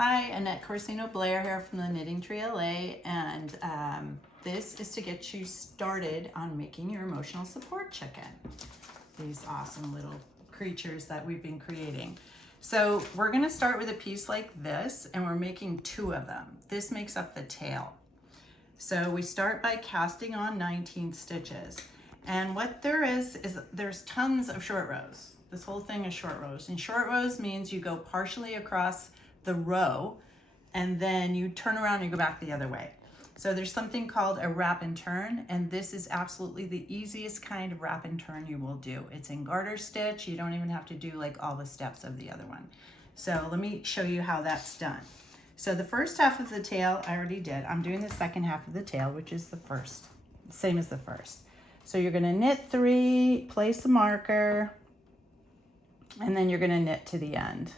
Hi, Annette Corsino Blair here from the Knitting Tree LA, and this is to get you started on making your emotional support chicken. These awesome little creatures that we've been creating. So we're going to start with a piece like this, and we're making two of them. This makes up the tail. So we start by casting on 19 stitches. And what there is there's tons of short rows. This whole thing is short rows. And short rows means you go partially across the row and then you turn around and you go back the other way. So there's something called a wrap and turn, and this is absolutely the easiest kind of wrap and turn you will do. It's in garter stitch. You don't even have to do like all the steps of the other one. So let me show you how that's done. So the first half of the tail I already did. I'm doing the second half of the tail, which is the first, same as the first. So you're going to knit 3, place a marker, and then you're going to knit to the end.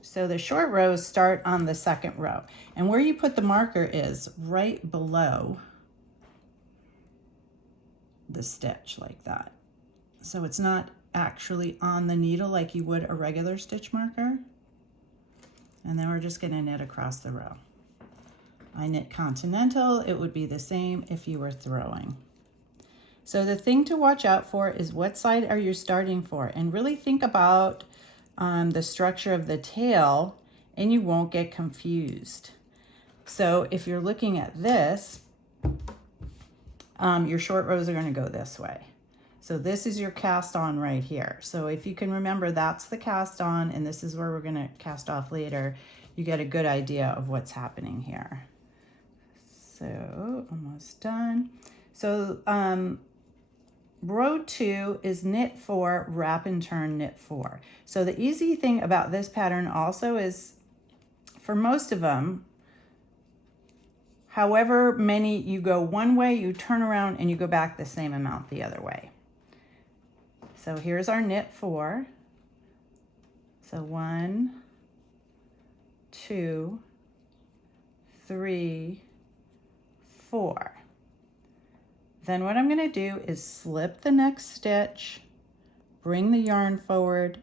So the short rows start on the second row, and where you put the marker is right below the stitch like that. So it's not actually on the needle like you would a regular stitch marker. And then we're just going to knit across the row. I knit continental. It would be the same if you were throwing. So the thing to watch out for is what side are you starting for, and really think about the structure of the tail, and you won't get confused. So if you're looking at this, your short rows are going to go this way. So this is your cast on right here. So if you can remember, that's the cast on, and this is where we're going to cast off later. You get a good idea of what's happening here. So almost done. So row 2 is knit 4, wrap and turn, knit 4. So the easy thing about this pattern also is, for most of them, however many you go one way, you turn around and you go back the same amount the other way. So here's our knit 4. So 1, 2, 3, 4. Then what I'm going to do is slip the next stitch, bring the yarn forward,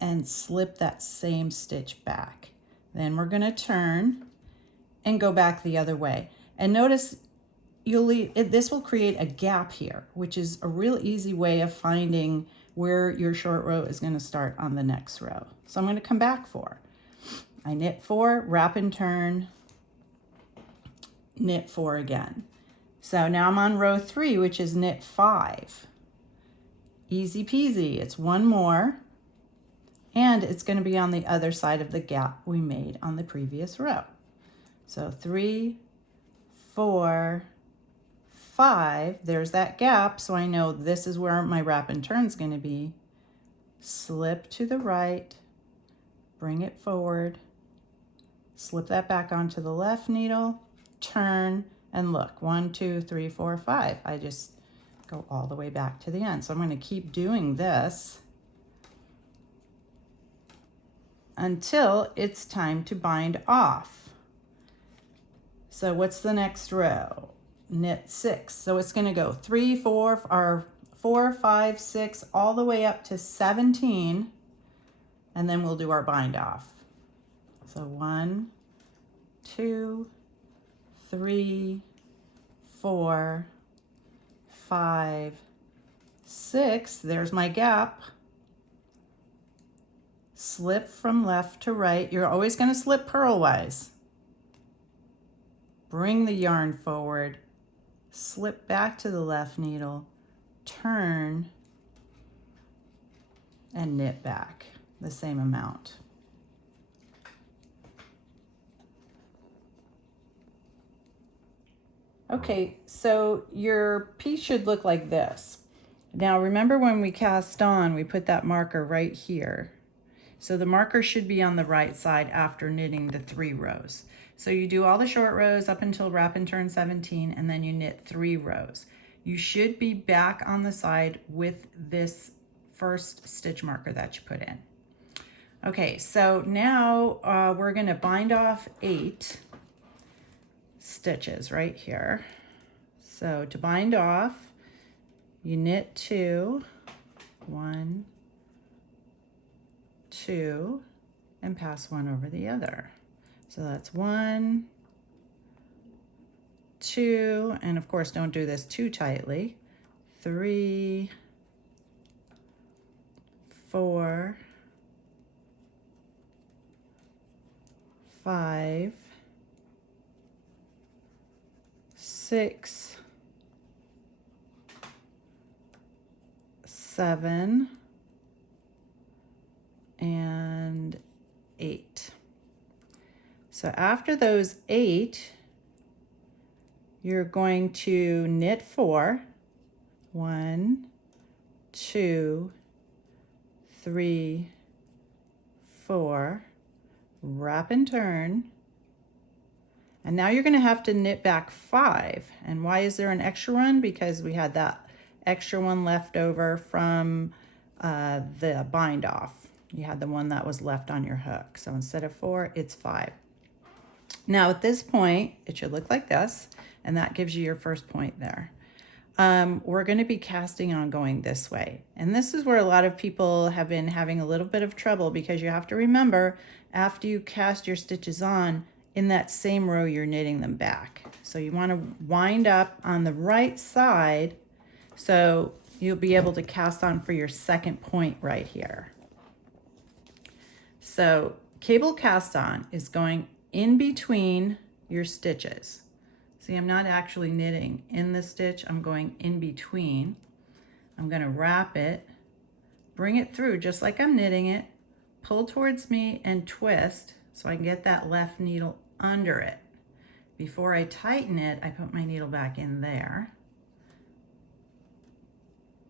and slip that same stitch back. Then we're going to turn and go back the other way. And notice this will create a gap here, which is a real easy way of finding where your short row is going to start on the next row. So I'm going to come back 4. I knit 4, wrap and turn, knit 4 again. So now I'm on row 3, which is knit 5. Easy peasy. It's one more, and it's going to be on the other side of the gap we made on the previous row. So 3, 4, 5. There's that gap, so I know this is where my wrap and turn is going to be. Slip to the right, bring it forward, slip that back onto the left needle, turn, and look, 1, 2, 3, 4, 5. I just go all the way back to the end. So I'm going to keep doing this until it's time to bind off. So what's the next row? Knit 6. So it's going to go 3, 4, or 4, 5, 6, all the way up to 17, and then we'll do our bind off. So 1, 2, 3, 4, 5, 6. There's my gap. Slip from left to right. You're always going to slip purlwise. Bring the yarn forward, slip back to the left needle, turn, and knit back the same amount. Okay, so your piece should look like this. Now remember, when we cast on, we put that marker right here. So the marker should be on the right side after knitting the 3 rows. So you do all the short rows up until wrap and turn 17, and then you knit 3 rows. You should be back on the side with this first stitch marker that you put in. Okay, so now we're going to bind off 8 stitches right here. So to bind off, you knit 2, 1, 2, and pass one over the other. So that's 1, 2, and of course don't do this too tightly. 3, 4, 5, 6, 7, and 8. So after those 8, you're going to knit 4. 1, 2, 3, 4, wrap and turn. And now you're going to have to knit back 5. And why is there an extra one? Because we had that extra one left over from the bind off. You had the one that was left on your hook. So instead of 4, it's 5. Now at this point, it should look like this, and that gives you your first point there. We're going to be casting on going this way. And this is where a lot of people have been having a little bit of trouble, because you have to remember, after you cast your stitches on, in that same row you're knitting them back. So you want to wind up on the right side so you'll be able to cast on for your second point right here. So cable cast on is going in between your stitches. See, I'm not actually knitting in the stitch, I'm going in between. I'm going to wrap it, bring it through just like I'm knitting it, pull towards me and twist so I can get that left needle under it. Before I tighten it, I put my needle back in there.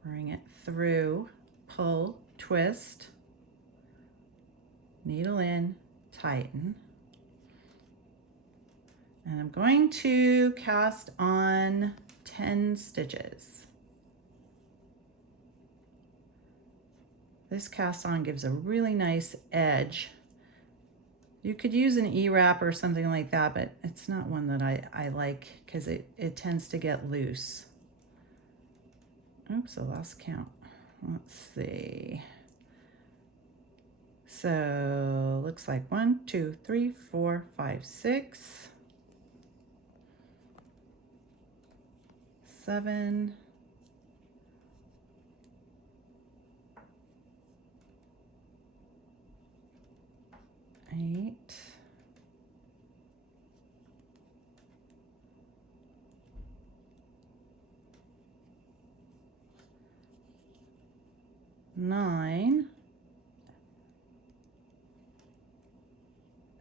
Bring it through, pull, twist, needle in, tighten. And I'm going to cast on 10 stitches. This cast on gives a really nice edge. You could use an E-wrap or something like that, but it's not one that I like because it tends to get loose. Oops, I lost count. Let's see. So looks like 1, 2, 3, 4, 5, 6, 7, 8, 9,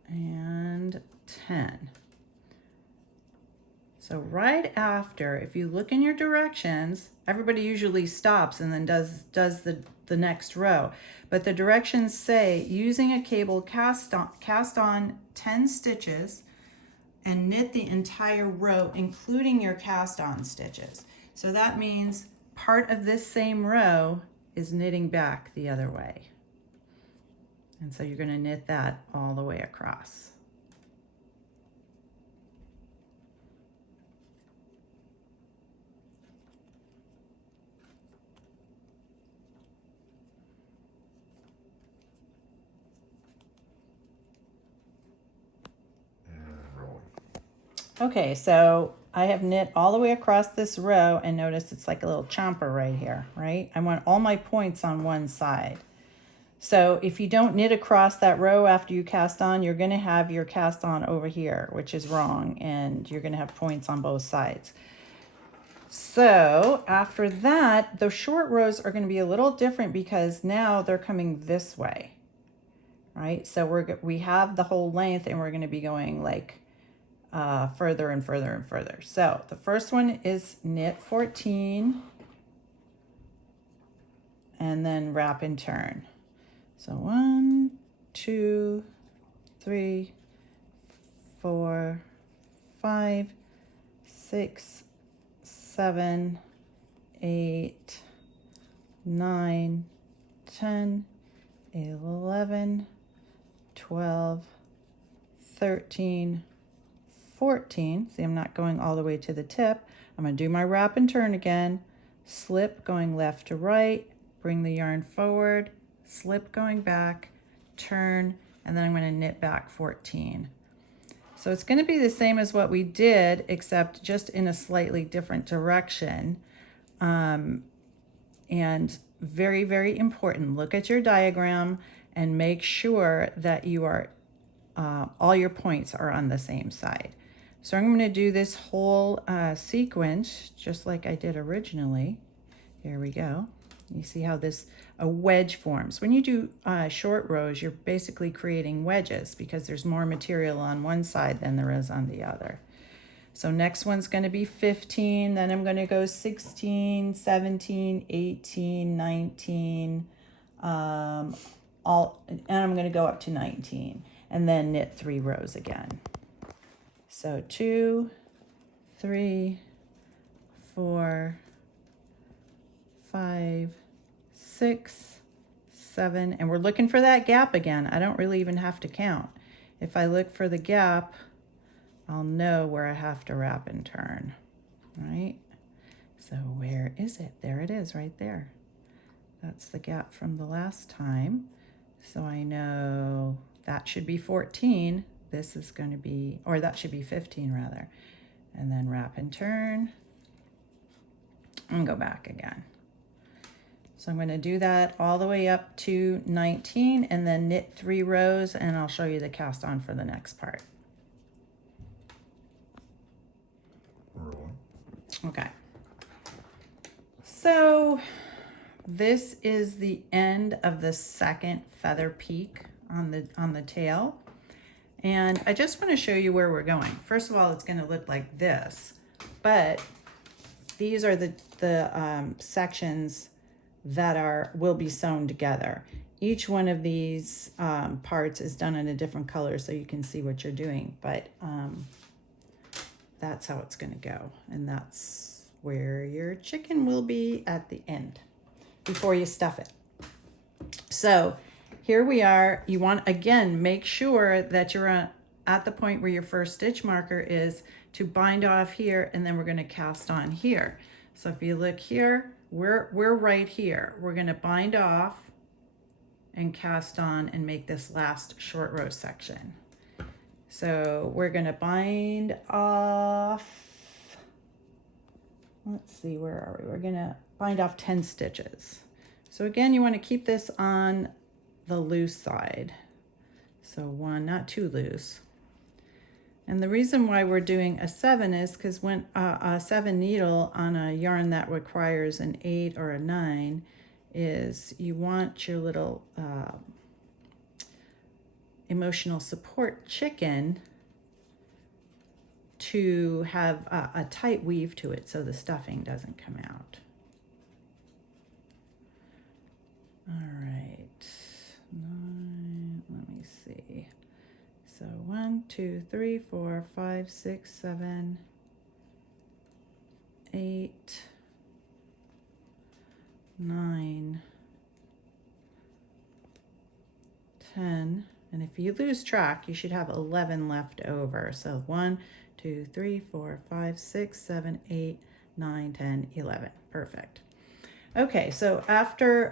and 10. So right after, if you look in your directions, everybody usually stops and then does the next row. But the directions say using a cable cast on 10 stitches and knit the entire row, including your cast on stitches. So that means part of this same row is knitting back the other way. And so you're going to knit that all the way across. Okay, so I have knit all the way across this row, and notice it's like a little chomper right here, right? I want all my points on one side. So if you don't knit across that row after you cast on, you're going to have your cast on over here, which is wrong, and you're going to have points on both sides. So after that, the short rows are going to be a little different because now they're coming this way, right? So we have the whole length, and we're going to be going like further and further and further. So the first one is knit 14 and then wrap and turn. So 1, 2, 3, 4, 5, 6, 7, 8, 9, 10, 11, 12, 13, 14. See, I'm not going all the way to the tip. I'm going to do my wrap and turn again, slip going left to right, bring the yarn forward, slip going back, turn, and then I'm going to knit back 14. So it's going to be the same as what we did, except just in a slightly different direction. And very, very important, look at your diagram and make sure that you are, all your points are on the same side. So I'm going to do this whole sequence just like I did originally. Here we go. You see how a wedge forms. When you do short rows, you're basically creating wedges because there's more material on one side than there is on the other. So next one's going to be 15, then I'm going to go 16, 17, 18, 19, and I'm going to go up to 19, and then knit 3 rows again. So 2, 3, 4, 5, 6, 7, and we're looking for that gap again. I don't really even have to count. If I look for the gap, I'll know where I have to wrap and turn, right? So where is it? There it is right there. That's the gap from the last time. So I know that should be 14. This is going to be, or that should be 15 rather. And then wrap and turn and go back again. So I'm going to do that all the way up to 19 and then knit 3 rows, and I'll show you the cast on for the next part. Okay. So this is the end of the second feather peak on the tail. And I just want to show you where we're going. First of all, it's going to look like this, but these are the sections that will be sewn together. Each one of these parts is done in a different color so you can see what you're doing, but that's how it's going to go. And that's where your chicken will be at the end before you stuff it. So here we are. You want, again, make sure that you're at the point where your first stitch marker is, to bind off here, and then we're going to cast on here. So if you look here, we're right here. We're going to bind off and cast on and make this last short row section. So we're going to bind off, let's see, where are we? We're going to bind off 10 stitches. So again, you want to keep this on the loose side. So 1, not too loose. And the reason why we're doing a 7 is because when a 7 needle on a yarn that requires an 8 or a 9 is, you want your little emotional support chicken to have a tight weave to it so the stuffing doesn't come out. All right, 9, let me see. So 1, 2, 3, 4, 5, 6, 7, 8, 9, 10. And if you lose track, you should have 11 left over. So 1, 2, 3, 4, 5, 6, 7, 8, 9, 10, 11. Perfect. Okay, so after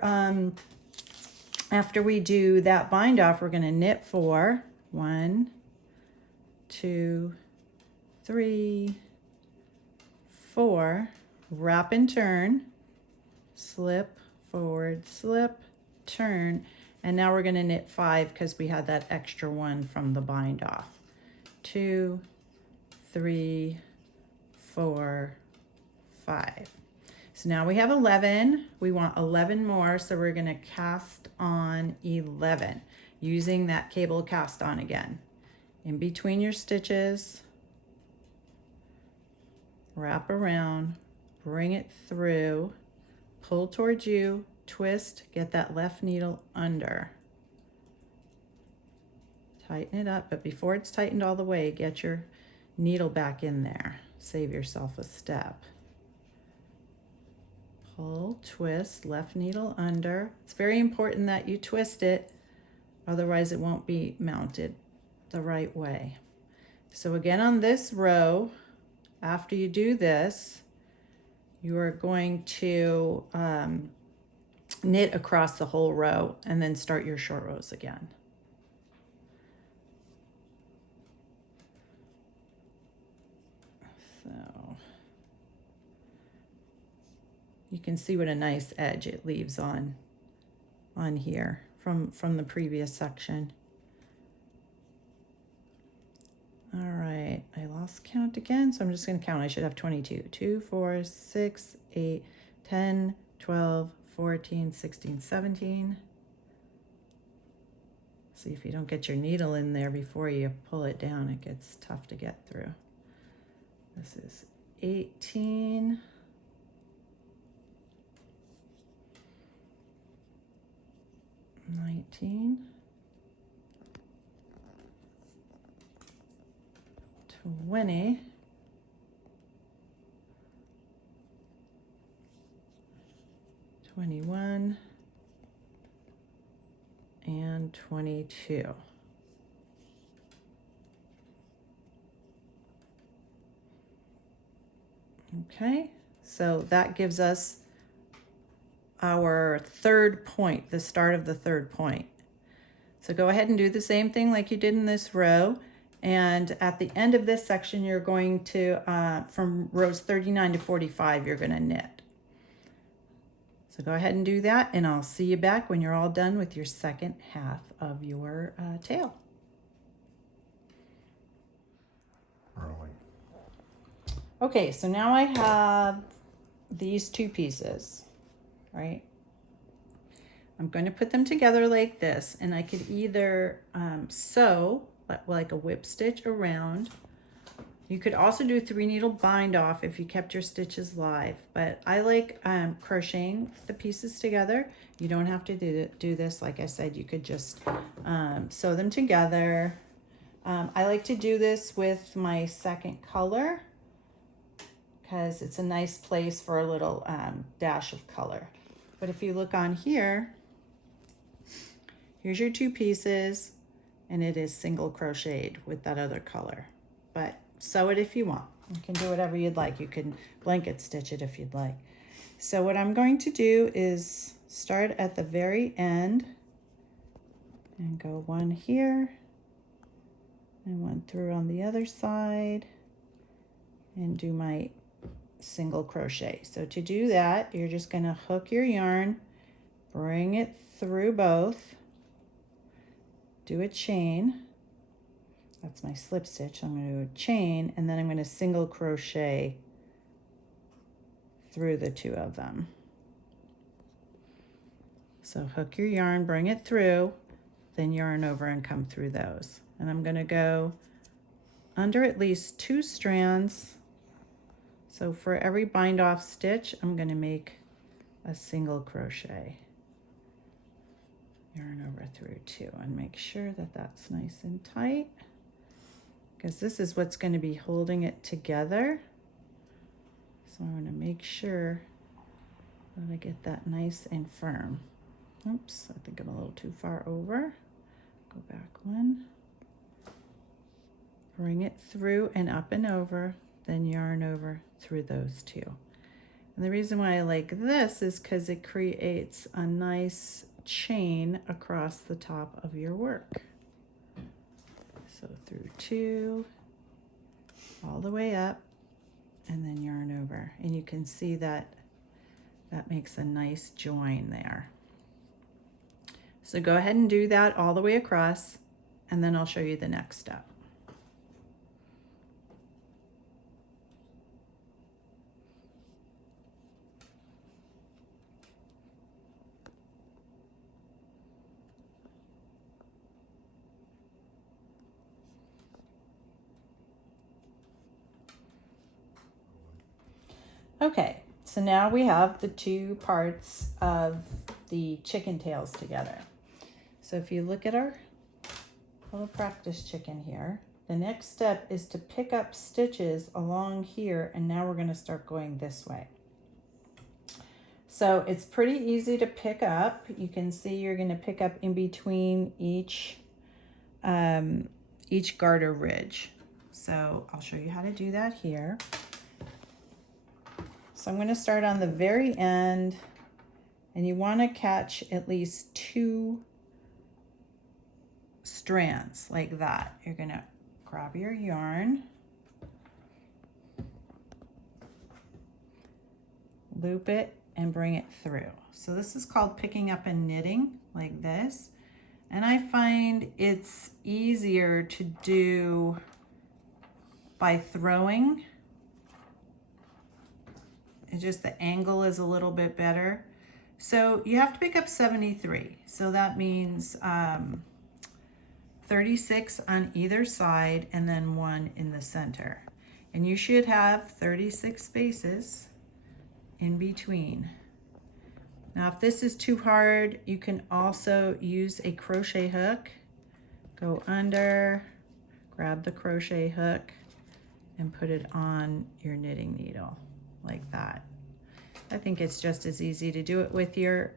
we do that bind off, we're going to knit 4. 1, 2, 3, 4. Wrap and turn. Slip, forward, slip, turn. And now we're going to knit 5 because we had that extra 1 from the bind off. 2, 3, 4, 5. So now we have 11. We want 11 more, so we're going to cast on 11 using that cable cast on again. In between your stitches, wrap around, bring it through, pull towards you, twist, get that left needle under. Tighten it up, but before it's tightened all the way, get your needle back in there. Save yourself a step. Pull, twist, left needle under. It's very important that you twist it, otherwise it won't be mounted the right way. So again, on this row, after you do this, you are going to knit across the whole row and then start your short rows again. So you can see what a nice edge it leaves on here from the previous section. All right, I lost count again, so I'm just going to count. I should have 22. 2, 4, 6, 8, 10, 12, 14, 16, 17. See, if you don't get your needle in there before you pull it down, it gets tough to get through. This is 18. 19. 20. 21. And 22. Okay, so that gives us our third point, the start of the third point. So go ahead and do the same thing like you did in this row. And at the end of this section, you're going to, from rows 39 to 45, you're going to knit. So go ahead and do that, and I'll see you back when you're all done with your second half of your tail. Okay, so now I have these two pieces, right? I'm going to put them together like this, and I could either sew like a whip stitch around. You could also do 3 needle bind off if you kept your stitches live, but I like crocheting the pieces together. You don't have to do this. Like I said, you could just sew them together. I like to do this with my second color because it's a nice place for a little dash of color. But if you look on here, here's your 2 pieces, and it is single crocheted with that other color. But sew it if you want. You can do whatever you'd like. You can blanket stitch it if you'd like. So what I'm going to do is start at the very end and go 1 here and 1 through on the other side and do my single crochet. So to do that, you're just going to hook your yarn, bring it through both, do a chain. That's my slip stitch. I'm going to do a chain, and then I'm going to single crochet through the 2 of them. So hook your yarn, bring it through, then yarn over and come through those. And I'm going to go under at least 2 strands. So for every bind off stitch, I'm going to make a single crochet. Yarn over through 2 and make sure that that's nice and tight, because this is what's going to be holding it together. So I'm going to make sure that I get that nice and firm. Oops, I think I'm a little too far over. Go back 1. Bring it through and up and over, then yarn over through those 2. And the reason why I like this is because it creates a nice chain across the top of your work. So through 2, all the way up, and then yarn over. And you can see that that makes a nice join there. So go ahead and do that all the way across, and then I'll show you the next step. Okay, so now we have the 2 parts of the chicken tails together. So if you look at our little practice chicken here, the next step is to pick up stitches along here, and now we're going to start going this way. So it's pretty easy to pick up. You can see you're going to pick up in between each garter ridge. So I'll show you how to do that here. So I'm going to start on the very end and you want to catch at least 2 strands like that. You're going to grab your yarn, loop it, and bring it through. So this is called picking up and knitting, like this. And I find it's easier to do by throwing. It's just the angle is a little bit better. So you have to pick up 73. So that means 36 on either side and then 1 in the center. And you should have 36 spaces in between. Now, if this is too hard, you can also use a crochet hook. Go under, grab the crochet hook, and put it on your knitting needle like that. I think it's just as easy to do it with your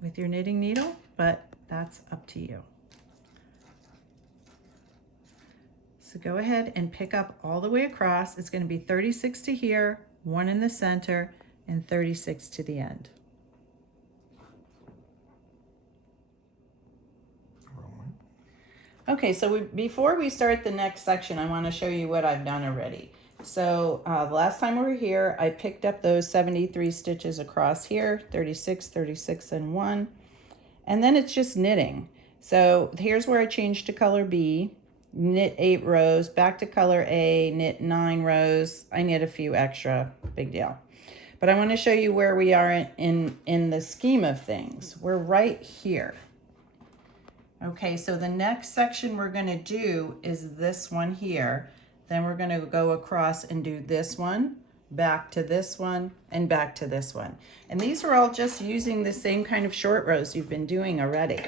knitting needle, but that's up to you. So go ahead and pick up all the way across. It's going to be 36 to here, 1 in the center, and 36 to the end. Okay, so before we start the next section, I want to show you what I've done already. So the last time we were here, I picked up those 73 stitches across here, 36, 36, and 1. And then it's just knitting. So here's where I changed to color B, knit 8 rows, back to color A, knit 9 rows. I knit a few extra, big deal. But I want to show you where we are in the scheme of things. We're right here. Okay, so the next section we're going to do is this one here. Then we're going to go across and do this one, back to this one, and back to this one. And these are all just using the same kind of short rows you've been doing already.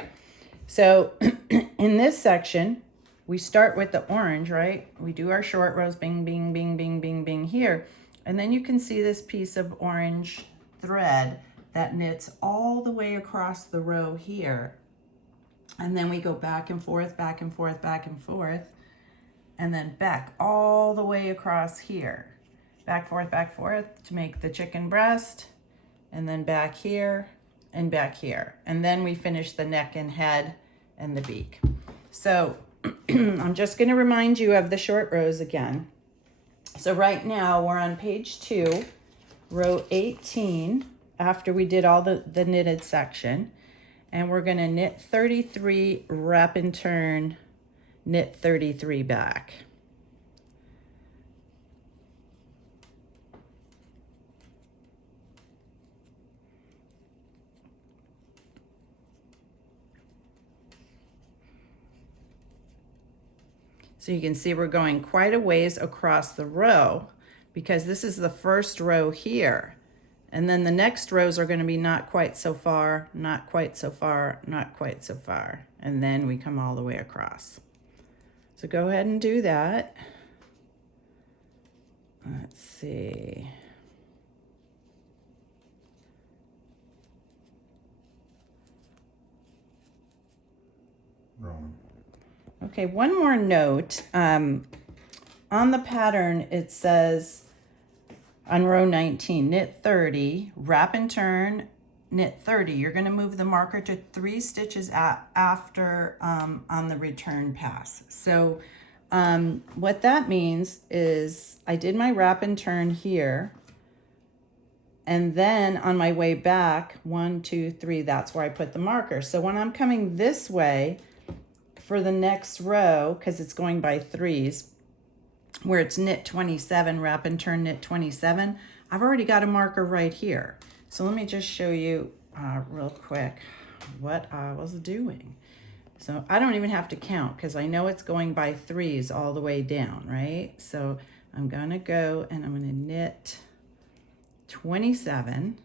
So in this section, we start with the orange, right? We do our short rows, bing, bing, bing, bing, bing, bing here. And then you can see this piece of orange thread that knits all the way across the row here. And then we go back and forth, back and forth, back and forth, and then back all the way across here. Back, forth to make the chicken breast, and then back here and back here. And then we finish the neck and head and the beak. So I'm just going to remind you of the short rows again. So right now we're on page 2, row 18, after we did all the knitted section. And we're going to knit 33, wrap and turn, knit 33 back. So you can see we're going quite a ways across the row because this is the first row here. And then the next rows are going to be not quite so far, not quite so far, not quite so far. And then we come all the way across. So go ahead and do that. Let's see. Wrong. Okay, one more note. On the pattern, it says, on row 19, knit 30, wrap and turn, knit 30. You're going to move the marker to 3 stitches after on the return pass. So what that means is I did my wrap and turn here, and then on my way back, 1, 2, 3, that's where I put the marker. So when I'm coming this way for the next row, because it's going by 3s, where it's knit 27, wrap and turn, knit 27, I've already got a marker right here. So let me just show you real quick what I was doing. So I don't even have to count because I know it's going by 3s all the way down, right? So I'm gonna go and I'm gonna knit 27,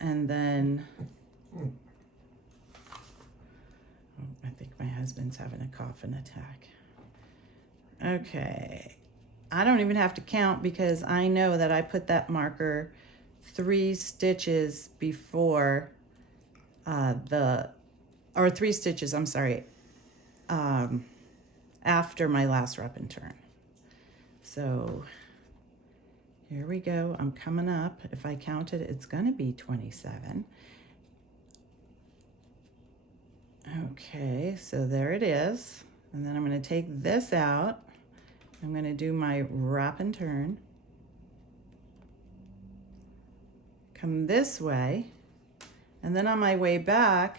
and then, I think my husband's having a coughing attack. Okay, I don't even have to count because I know that I put that marker 3 stitches before 3 stitches, I'm sorry, after my last wrap and turn. So Here we go. I'm coming up. If I count it, it's going to be 27. Okay, so there it is. And then I'm going to take this out. I'm going to do my wrap and turn. Come this way. And then on my way back,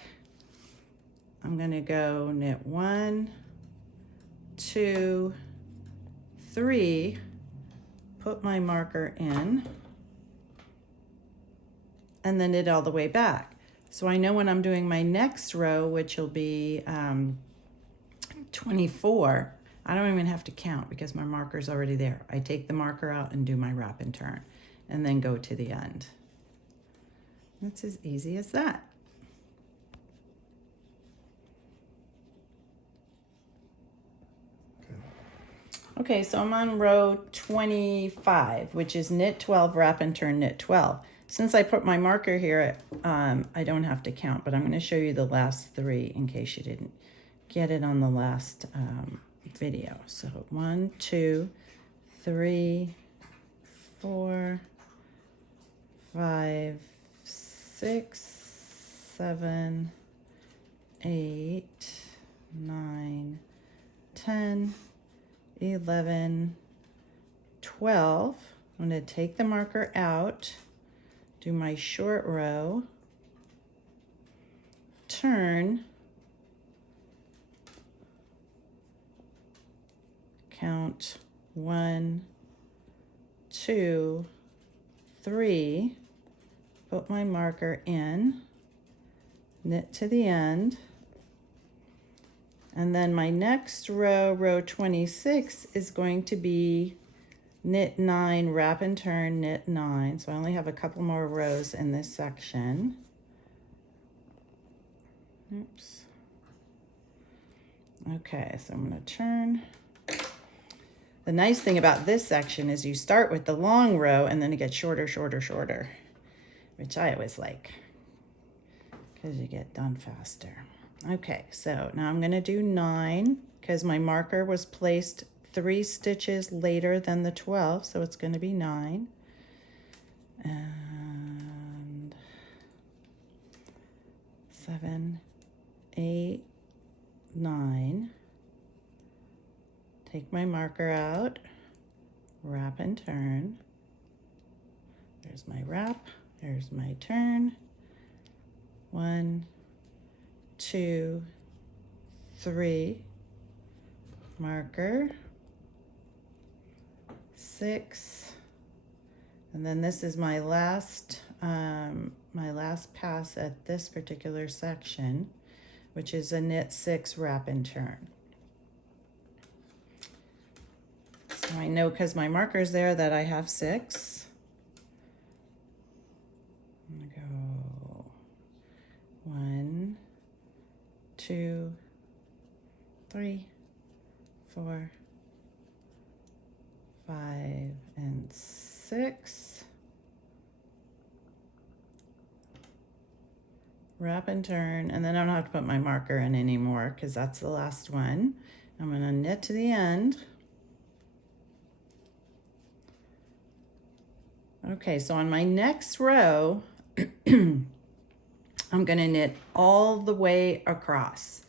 I'm going to go knit 1, 2, 3, put my marker in, and then knit all the way back. So I know when I'm doing my next row, which will be 24, I don't even have to count because my marker's already there. I take the marker out and do my wrap and turn, and then go to the end. It's as easy as that. Okay, so I'm on row 25, which is knit 12, wrap and turn, knit 12. Since I put my marker here, I don't have to count, but I'm going to show you the last 3 in case you didn't get it on the last video. So 1, 2, 3, 4, 5, 6, 7, 8, 9, 10, 11, 12. I'm going to take the marker out, do my short row, turn, count 1, 2, 3, put my marker in, knit to the end. And then my next row, row 26, is going to be knit 9, wrap and turn, knit 9. So I only have a couple more rows in this section. Oops. Okay, so I'm going to turn. The nice thing about this section is you start with the long row and then it gets shorter, shorter, shorter, which I always like because you get done faster. Okay, so now I'm going to do 9 because my marker was placed 3 stitches later than the 12, so it's going to be 9. And 7, 8, 9. Take my marker out, wrap and turn. There's my wrap, there's my turn. 1, 2, 3, marker, 6, and then this is my last pass at this particular section, which is a knit 6, wrap and turn. So I know because my marker's there that I have 6. I'm gonna go 1, 2, 3, 4, 5, and 6. Wrap and turn, and then I don't have to put my marker in anymore because that's the last one. I'm going to knit to the end. Okay, so on my next row, I'm going to knit all the way across.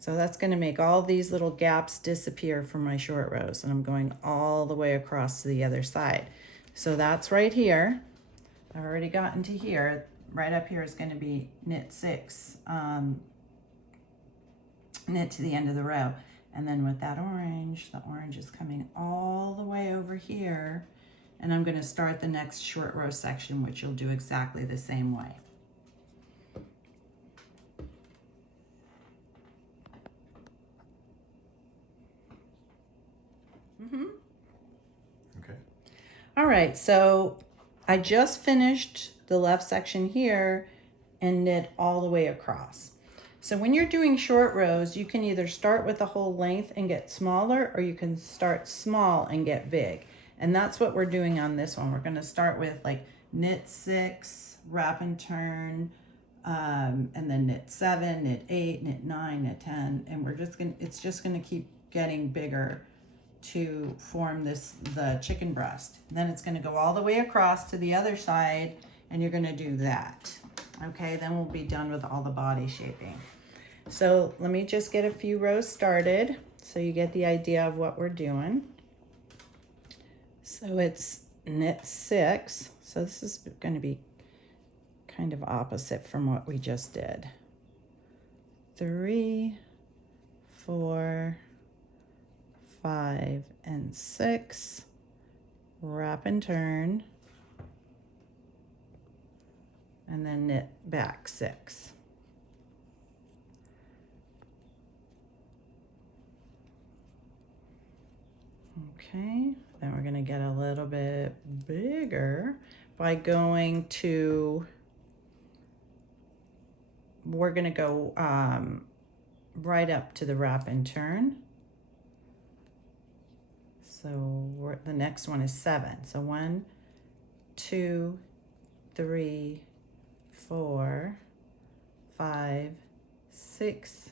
So that's going to make all these little gaps disappear from my short rows, and I'm going all the way across to the other side. So that's right here. I've already gotten to here. Right up here is going to be knit 6, knit to the end of the row. And then with that orange, the orange is coming all the way over here, and I'm going to start the next short row section, which you'll do exactly the same way. Okay. All right, so I just finished the left section here and knit all the way across. So when you're doing short rows, you can either start with the whole length and get smaller, or you can start small and get big. And that's what we're doing on this one. We're going to start with like knit 6, wrap and turn, and then knit 7, knit 8, knit 9, knit 10, and we're just going to, it's just going to keep getting bigger to form the chicken breast. Then it's going to go all the way across to the other side, and you're going to do that. Okay, then we'll be done with all the body shaping. So let me just get a few rows started so you get the idea of what we're doing. So it's knit 6. So this is going to be kind of opposite from what we just did. 3, 4, 5, and 6. Wrap and turn. And then knit back 6. Okay, then we're going to get a little bit bigger by going to, we're going to go right up to the wrap and turn. So the next one is 7. So 1, 2, 3, 4, 5, 6,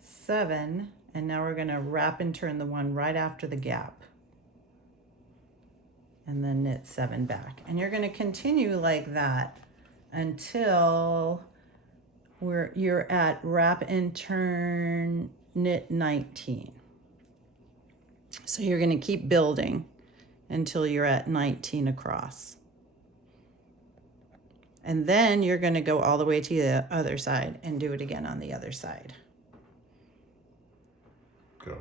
7, and now we're going to wrap and turn the one right after the gap, and then knit 7 back. And you're going to continue like that until you're at wrap and turn knit 19. So you're going to keep building until you're at 19 across. And then you're going to go all the way to the other side and do it again on the other side. Go.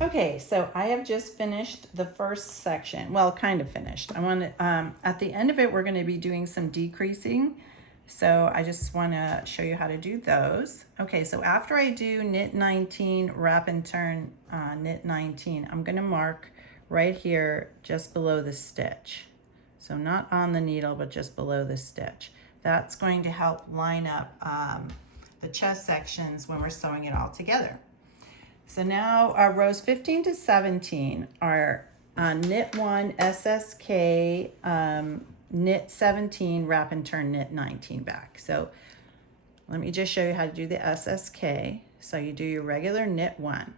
Okay, so I have just finished the first section. Well, kind of finished. I want to, at the end of it, we're going to be doing some decreasing. So I just want to show you how to do those. Okay, so after I do knit 19, wrap and turn knit 19, I'm going to mark right here just below the stitch. So not on the needle, but just below the stitch. That's going to help line up the chest sections when we're sewing it all together. So now our rows 15 to 17 are knit 1, SSK, knit 17, wrap and turn, knit 19 back. So let me just show you how to do the SSK. So you do your regular knit 1.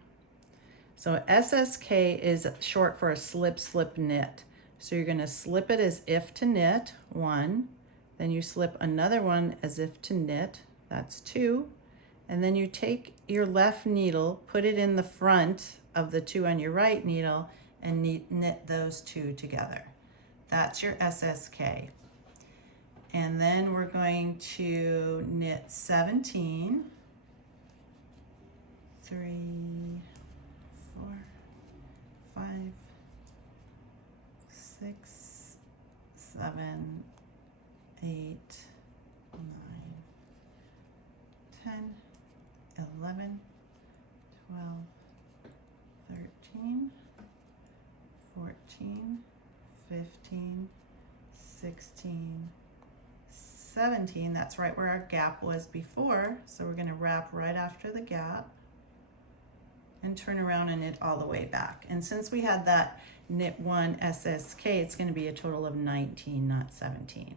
So SSK is short for a slip, slip, knit. So you're going to slip it as if to knit 1, then you slip another one as if to knit, that's 2, and then you take your left needle, put it in the front of the 2 on your right needle, and knit those 2 together. That's your SSK. And then we're going to knit 17, 3, 4, 5, 6, 7, 8, 9, 10, 11, 12, 13, 14, 15, 16, 17. That's right where our gap was before. So we're going to wrap right after the gap and turn around and knit all the way back. And since we had that knit 1 SSK, it's going to be a total of 19, not 17.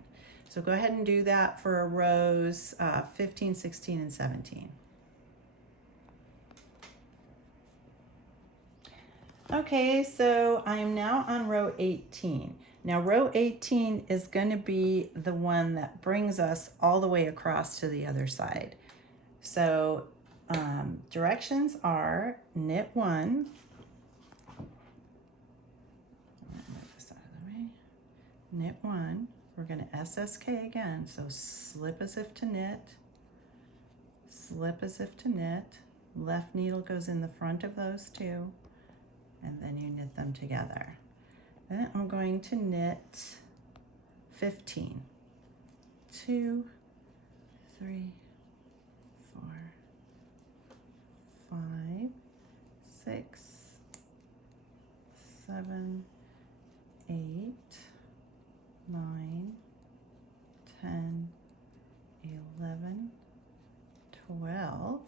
So go ahead and do that for rows 15, 16, and 17. Okay, so I am now on row 18. Now row 18 is going to be the one that brings us all the way across to the other side. So directions are knit 1, move this out of the way, knit 1, we're going to SSK again, so slip as if to knit, slip as if to knit, left needle goes in the front of those 2, and then you knit them together. Then I'm going to knit 15, 2, 3, 4, 5, 6, 7, 8, 9, 10, 11, 12,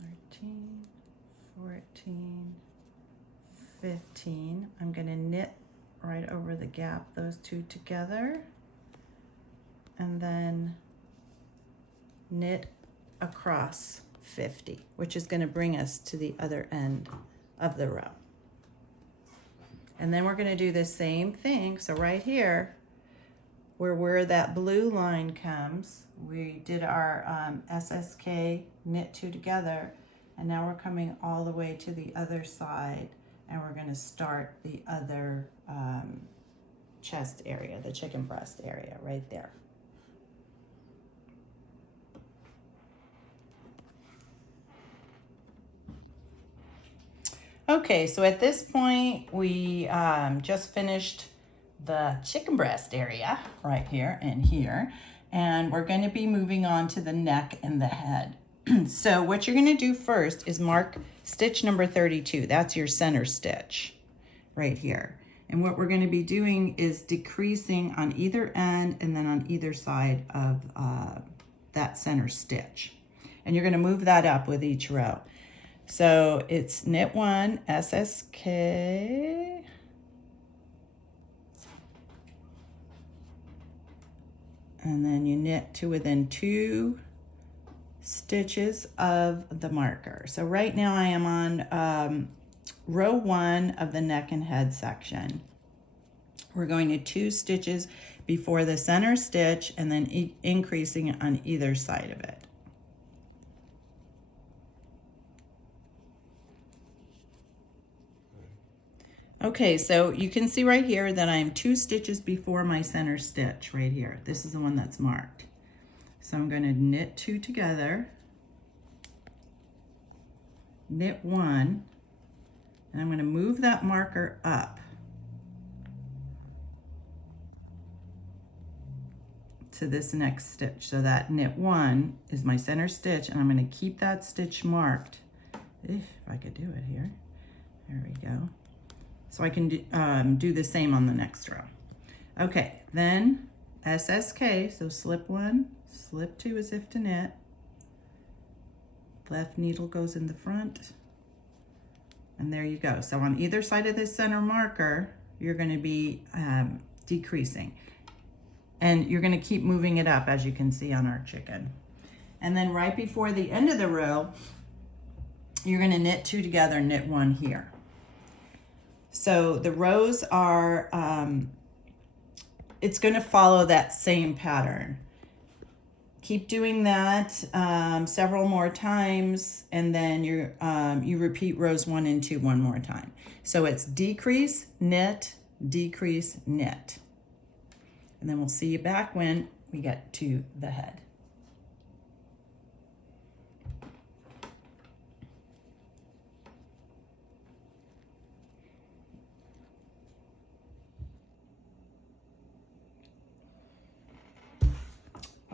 13, 14, 15. I'm going to knit right over the gap those 2 together, and then knit across 50, which is going to bring us to the other end of the row. And then we're going to do the same thing. So right here, where that blue line comes, we did our SSK, knit 2 together, and now we're coming all the way to the other side, and we're going to start the other chest area, the chicken breast area right there. Okay, so at this point, we just finished the chicken breast area right here and here, and we're going to be moving on to the neck and the head. So what you're going to do first is mark stitch number 32. That's your center stitch right here. And what we're going to be doing is decreasing on either end and then on either side of that center stitch. And you're going to move that up with each row. So it's knit 1, SSK, and then you knit to within 2 stitches of the marker. So right now I am on row 1 of the neck and head section. We're going to 2 stitches before the center stitch and then increasing on either side of it. Okay, so you can see right here that I'm 2 stitches before my center stitch right here. This is the one that's marked. So I'm going to knit 2 together, knit 1, and I'm going to move that marker up to this next stitch. So that knit 1 is my center stitch, and I'm going to keep that stitch marked. If I could do it here. There we go. So I can do the same on the next row. Okay, then SSK, so slip 1, slip 2 as if to knit. Left needle goes in the front. And there you go. So on either side of this center marker, you're going to be decreasing. And you're going to keep moving it up, as you can see on our chicken. And then right before the end of the row, you're going to knit 2 together, knit 1 here. So the rows are, it's going to follow that same pattern. Keep doing that several more times, and then you repeat rows 1 and 2 one more time. So it's decrease, knit, decrease, knit. And then we'll see you back when we get to the head.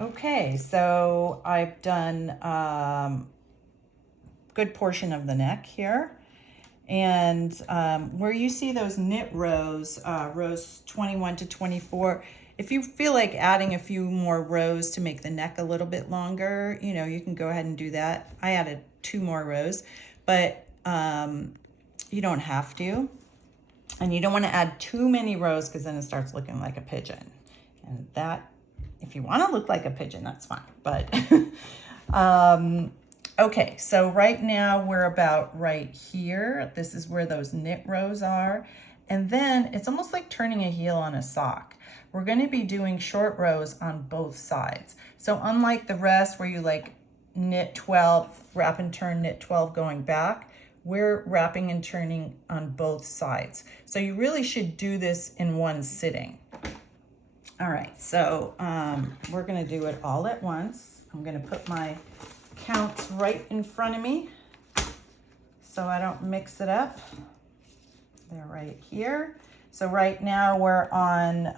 Okay, so I've done good portion of the neck here. And where you see those knit rows, rows 21 to 24, if you feel like adding a few more rows to make the neck a little bit longer, you know, you can go ahead and do that. I added 2 more rows, but you don't have to. And you don't want to add too many rows because then it starts looking like a pigeon. And that, if you want to look like a pigeon, that's fine. But okay, so right now we're about right here. This is where those knit rows are. And then it's almost like turning a heel on a sock. We're going to be doing short rows on both sides. So unlike the rest where you like knit 12, wrap and turn, knit 12 going back, we're wrapping and turning on both sides. So you really should do this in one sitting. All right, so we're going to do it all at once. I'm going to put my counts right in front of me so I don't mix it up. They're right here. So right now we're on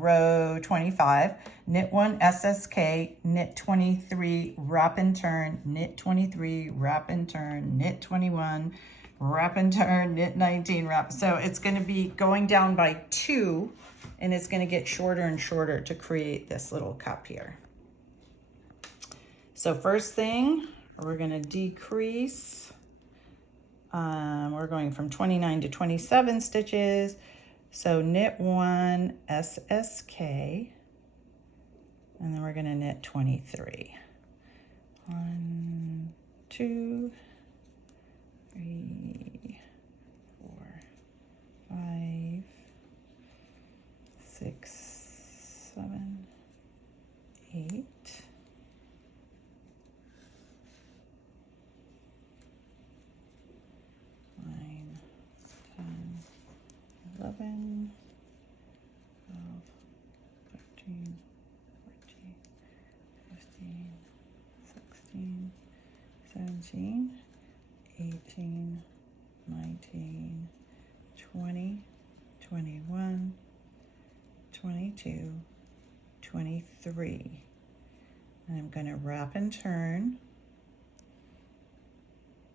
row 25, knit 1, SSK, knit 23, wrap and turn, knit 23, wrap and turn, knit 21, wrap and turn, knit 19, wrap. So it's going to be going down by 2, and it's going to get shorter and shorter to create this little cup here. So first thing, we're going to decrease. We're going from 29 to 27 stitches. So knit 1, SSK, and then we're going to knit 23. 1, 2, 3, 4, 5, 6, 7, 8. 9, 10, 11, 12, 13, 14, 15, 16, 17, 18, 19, 20, 21, 22, 23. And I'm going to wrap and turn,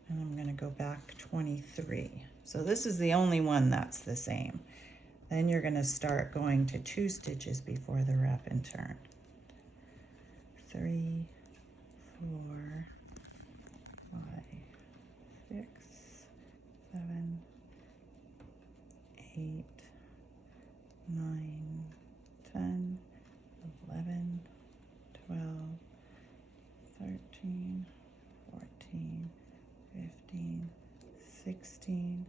and I'm going to go back 23. So this is the only one that's the same. Then you're going to start going to 2 stitches before the wrap and turn. 3, 4, 5, 6, 7, 8, 9, 10, 11, 12, 13, 14, 15, 16,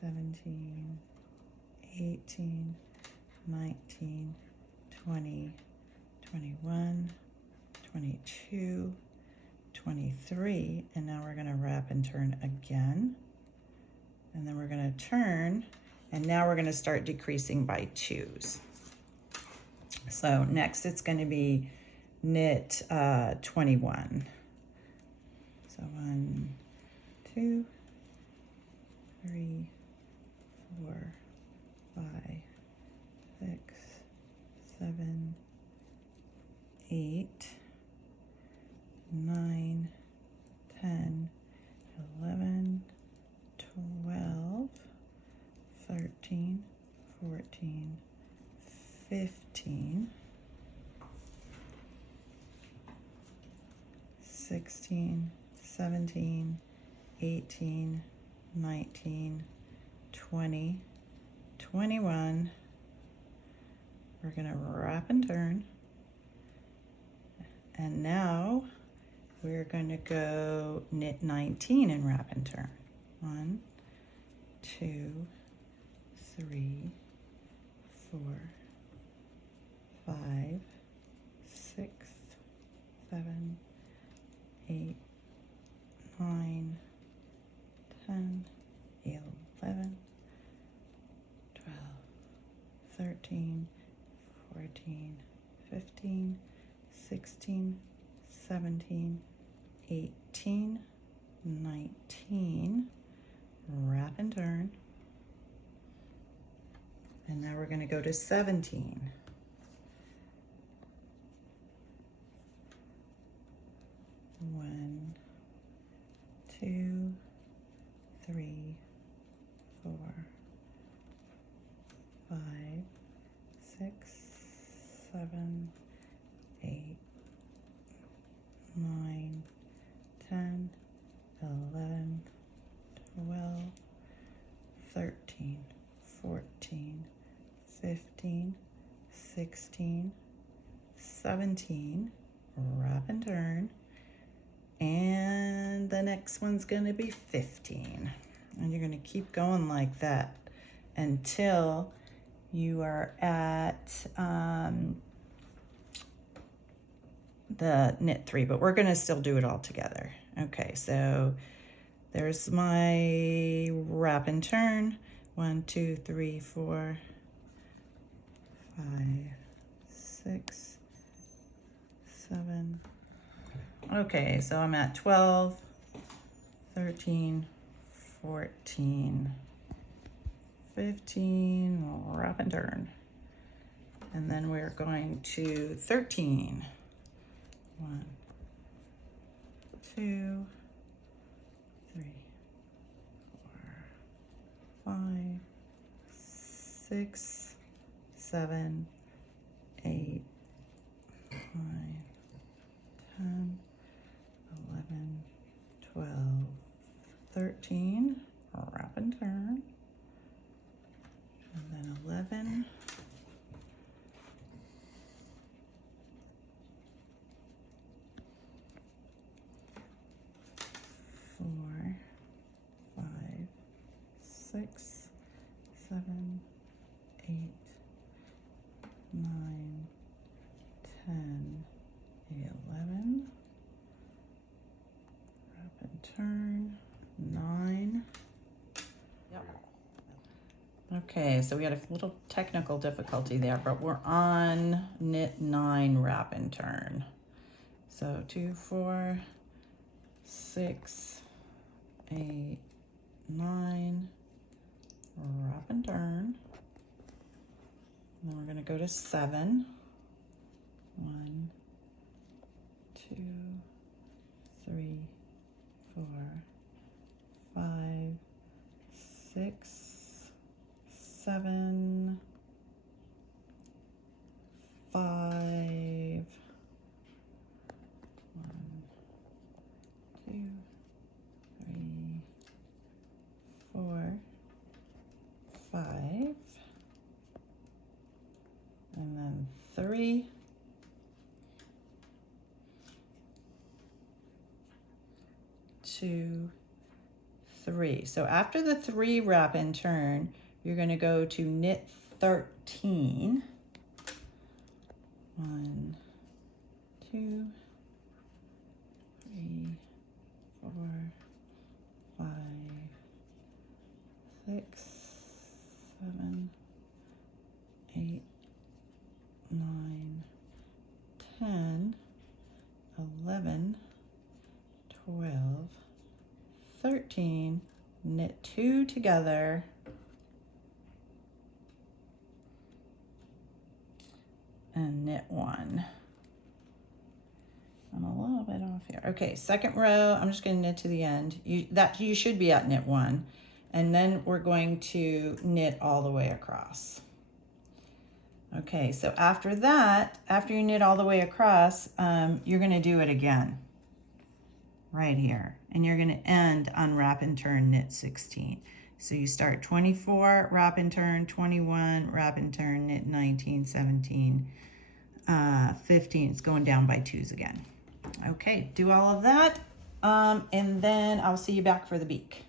17, 18, 19, 20, 21, 22, 23, and now we're going to wrap and turn again, and then we're going to turn, and now we're going to start decreasing by 2s. So next it's going to be knit 21. So 1, 2, 3, 4, 5, 6, 7, 8, 9, 10, 11, 12, 13, 14, 15, 16, 17, 18, 19, 20, 21. We're going to wrap and turn. And now we're going to go knit 19 and wrap and turn. 1, 2, 3, 4, 5, 6, 7, 8, 9, 10, 11, 12, 13, 14, 15, 16, 17, 18, 19, wrap and turn. And now we're going to go to 17. 1, 2, 3, 4, 5, 6, 7, 8, 9, 10, 11, 12, 13, 14, 15, 16, 17, wrap and turn, and the next one's going to be 15. And you're going to keep going like that until you are at the knit 3, but we're going to still do it all together. Okay, so there's my wrap and turn. 1, 2, 3, 4, 5, 6, 7. Okay, so I'm at 12, 13, 14, 15, wrap and turn. And then we're going to 13. 1, 2, 3, 4, 5, 6, 7, 8, 9, 10, 11, 12, 13, wrap and turn, and then 11, 6, 7, 8, 9, 10, 11, wrap and turn, 9. Yep. Okay, so we had a little technical difficulty there, but we're on knit 9, wrap and turn. So 2, 4, 6, 8, 9, wrap and turn. And then we're going to go to 7. 1, 2, 3, 4, 5, 6, 7, 5. 1, 2, 3, 4, 5, and then 3, 2, 3. So after the 3 wrap and turn, you're going to go to knit 13. 1, 2, 3, 4, 5, 6, 7, 8, 9, 10, 11, 12, 13, knit 2 together, and knit 1. I'm a little bit off here. Okay, second row, I'm just going to knit to the end. You should be at knit 1, and then we're going to knit all the way across. Okay, so after that, after you knit all the way across, you're going to do it again right here, and you're going to end on wrap and turn knit 16. So you start 24, wrap and turn, 21, wrap and turn, knit 19, 17, 15. It's going down by 2s again. Okay, do all of that, and then I'll see you back for the beak.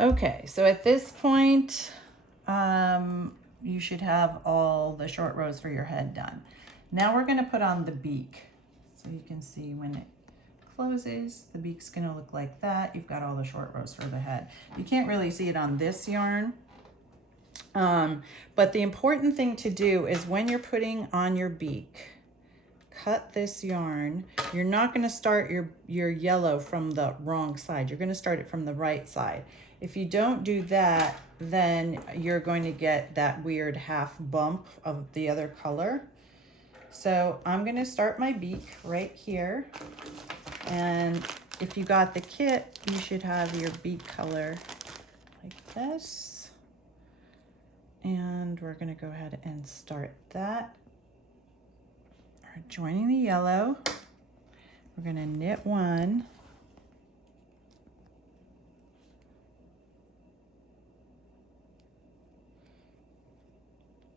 Okay, so at this point, you should have all the short rows for your head done. Now we're going to put on the beak. So you can see when it closes, the beak's going to look like that. You've got all the short rows for the head. You can't really see it on this yarn. But the important thing to do is when you're putting on your beak, cut this yarn. You're not going to start your yellow from the wrong side. You're going to start it from the right side. If you don't do that, then you're going to get that weird half bump of the other color. So I'm going to start my beak right here. And if you got the kit, you should have your beak color like this. And we're going to go ahead and start that. We're joining the yellow. We're going to knit 1.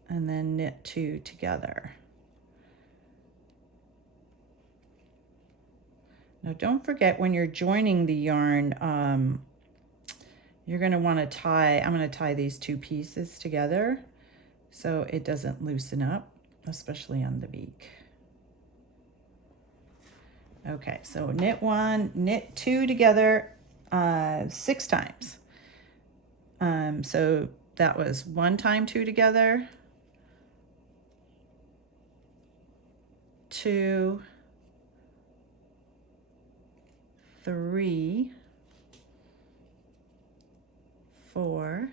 And then knit 2 together. Now don't forget when you're joining the yarn, you're going to want to tie, I'm going to tie these 2 pieces together so it doesn't loosen up, especially on the beak. Okay, so knit 1, knit 2 together 6 times. So that was 1 time 2 together, 2, 3, 4,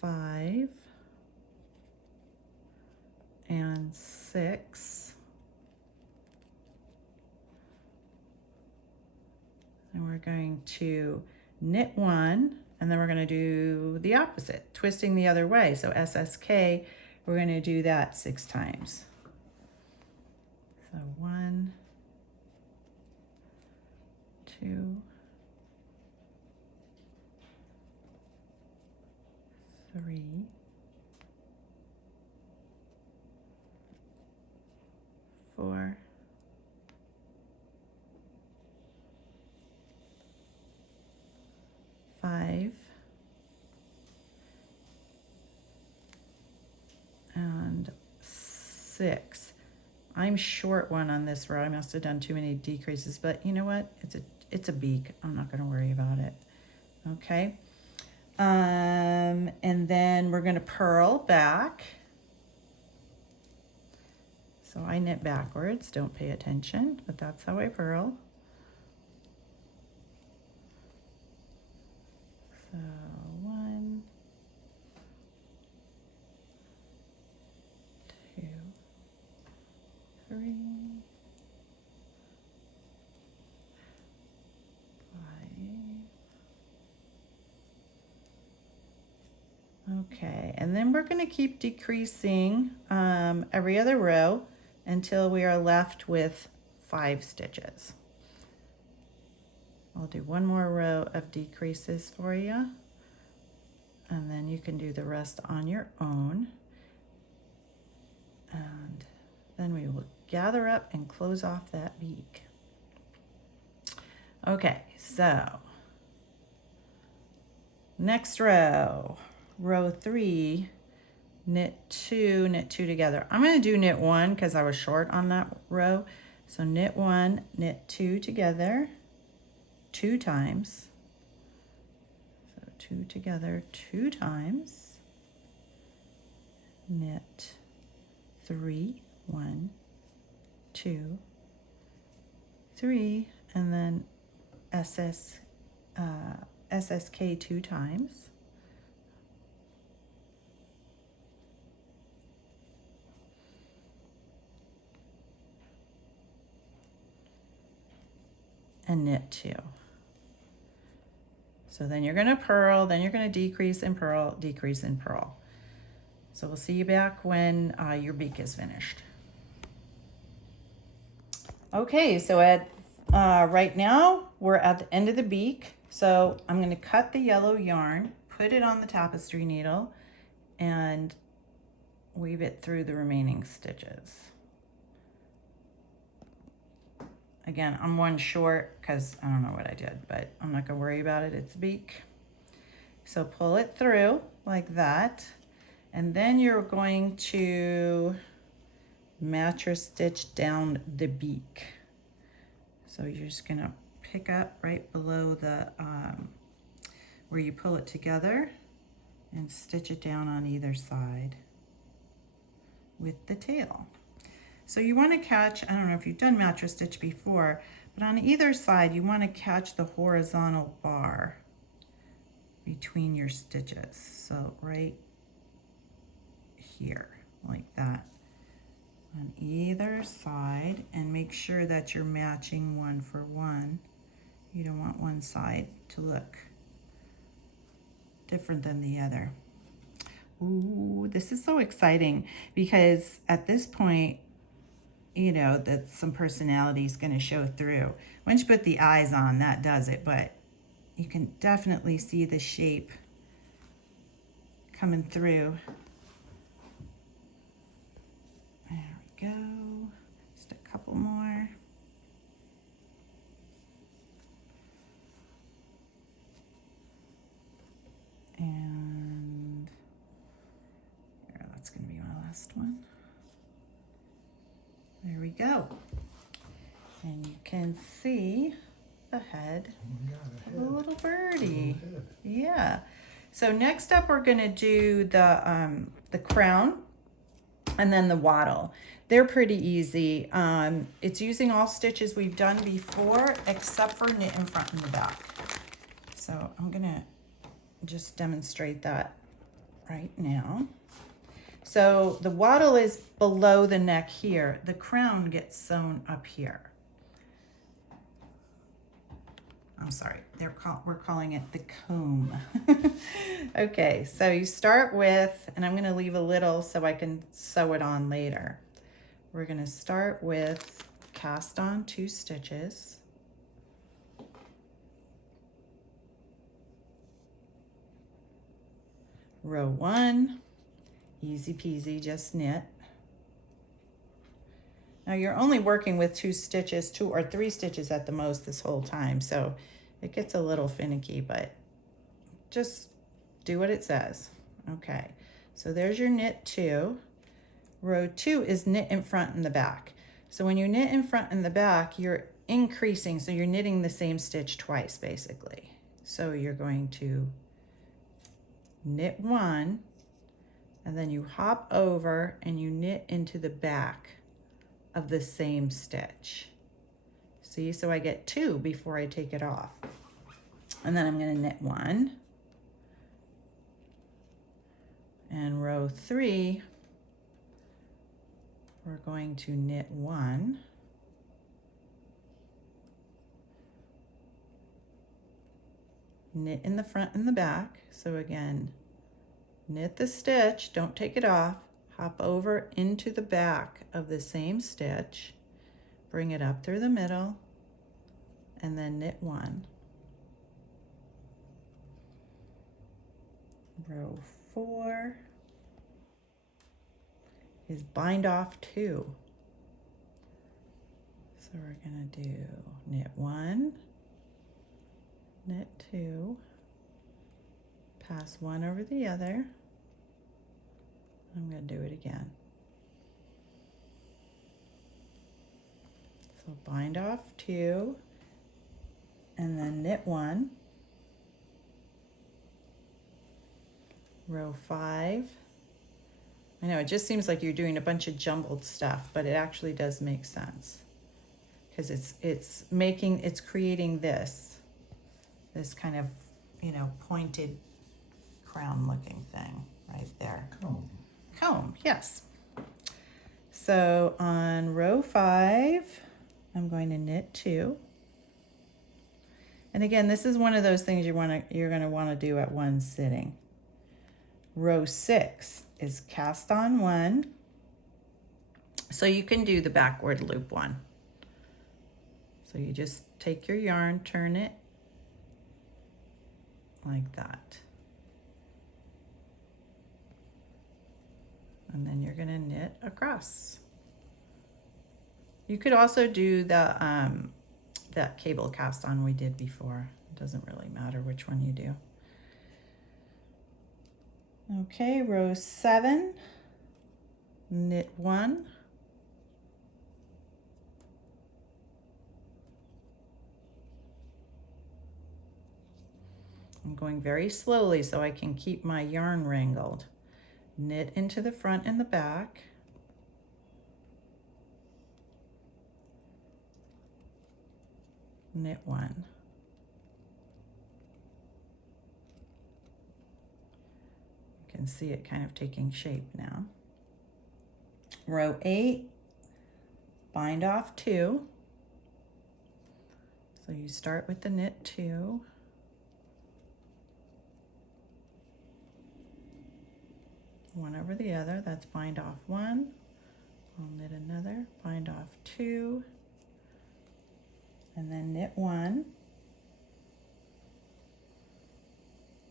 5, and 6. And we're going to knit 1, and then we're going to do the opposite, twisting the other way. So SSK, we're going to do that 6 times. So 1, 2, 3, 4, 5, and 6. I'm short one on this row. I must have done too many decreases, but you know what? It's a beak. I'm not going to worry about it. Okay. And then we're going to purl back. So I knit backwards. Don't pay attention, but that's how I purl. So 1, 2, 3, 5. Okay, and then we're going to keep decreasing every other row until we are left with 5 stitches. I'll do one more row of decreases for you, and then you can do the rest on your own. And then we will gather up and close off that beak. Okay, so next row, row 3, knit 2 together. I'm going to do knit 1 because I was short on that row. So knit 1, knit 2 together 2 times. So 2 together 2 times. Knit 3, 1, 2, 3, and then SSK 2 times. And knit 2. So then you're going to purl, then you're going to decrease and purl, decrease and purl. So we'll see you back when your beak is finished. Okay, so at right now we're at the end of the beak. So I'm going to cut the yellow yarn, put it on the tapestry needle, and weave it through the remaining stitches. Again, I'm one short because I don't know what I did, but I'm not going to worry about it. It's a beak. So pull it through like that. And then you're going to mattress stitch down the beak. So you're just going to pick up right below the, where you pull it together and stitch it down on either side with the tail. So you want to catch, I don't know if you've done mattress stitch before, but on either side you want to catch the horizontal bar between your stitches. So right here, like that, on either side, and make sure that you're matching 1 for 1. You don't want one side to look different than the other. Ooh, this is so exciting because at this point, you know, that some personality is going to show through. Once you put the eyes on, that does it, but you can definitely see the shape coming through. There we go. Just a couple more. And here, that's going to be my last one. There we go. And you can see the head of a little birdie. Yeah. So next up we're going to do the crown and then the wattle. They're pretty easy. It's using all stitches we've done before except for knit in front and the back. So I'm going to just demonstrate that right now. So the wattle is below the neck here. The crown gets sewn up here. I'm sorry, we're calling it the comb. Okay, so you start with, and I'm going to leave a little so I can sew it on later. We're going to start with cast on 2 stitches. Row 1. Easy peasy, just knit. Now you're only working with 2 stitches, 2 or 3 stitches at the most this whole time, so it gets a little finicky, but just do what it says. Okay, so there's your knit 2. Row 2 is knit in front and the back. So when you knit in front and the back, you're increasing, so you're knitting the same stitch twice basically. So you're going to knit 1, and then you hop over and you knit into the back of the same stitch. See, so I get 2 before I take it off. And then I'm going to knit 1. And row 3, we're going to knit 1. Knit in the front and the back. So again, knit the stitch, don't take it off, hop over into the back of the same stitch, bring it up through the middle, and then knit 1. Row 4 is bind off 2. So we're gonna do knit 1, knit 2, pass 1 over the other. I'm going to do it again. So bind off 2 and then knit 1. Row 5. I know it just seems like you're doing a bunch of jumbled stuff, but it actually does make sense because it's creating this kind of, you know, pointed crown looking thing right there. Comb, yes. So on row 5, I'm going to knit 2. And again, this is one of those things you're going to want to do at one sitting. Row 6 is cast on 1. So you can do the backward loop one. So you just take your yarn, turn it like that. And then you're going to knit across. You could also do the that cable cast on we did before. It doesn't really matter which one you do. Okay, row 7, knit 1. I'm going very slowly so I can keep my yarn wrangled. Knit into the front and the back. Knit 1. You can see it kind of taking shape now. Row 8, bind off 2. So you start with the knit 2. One over the other, that's bind off 1. I'll knit another, bind off 2, and then knit 1.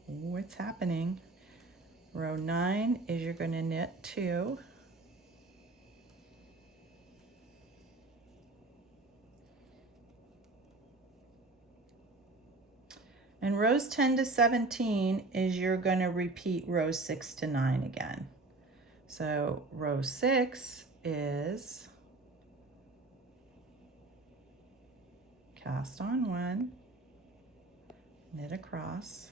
Oh, it's happening. Row 9 is you're going to knit 2. And rows 10 to 17 is you're going to repeat rows 6 to 9 again. So row 6 is cast on 1, knit across,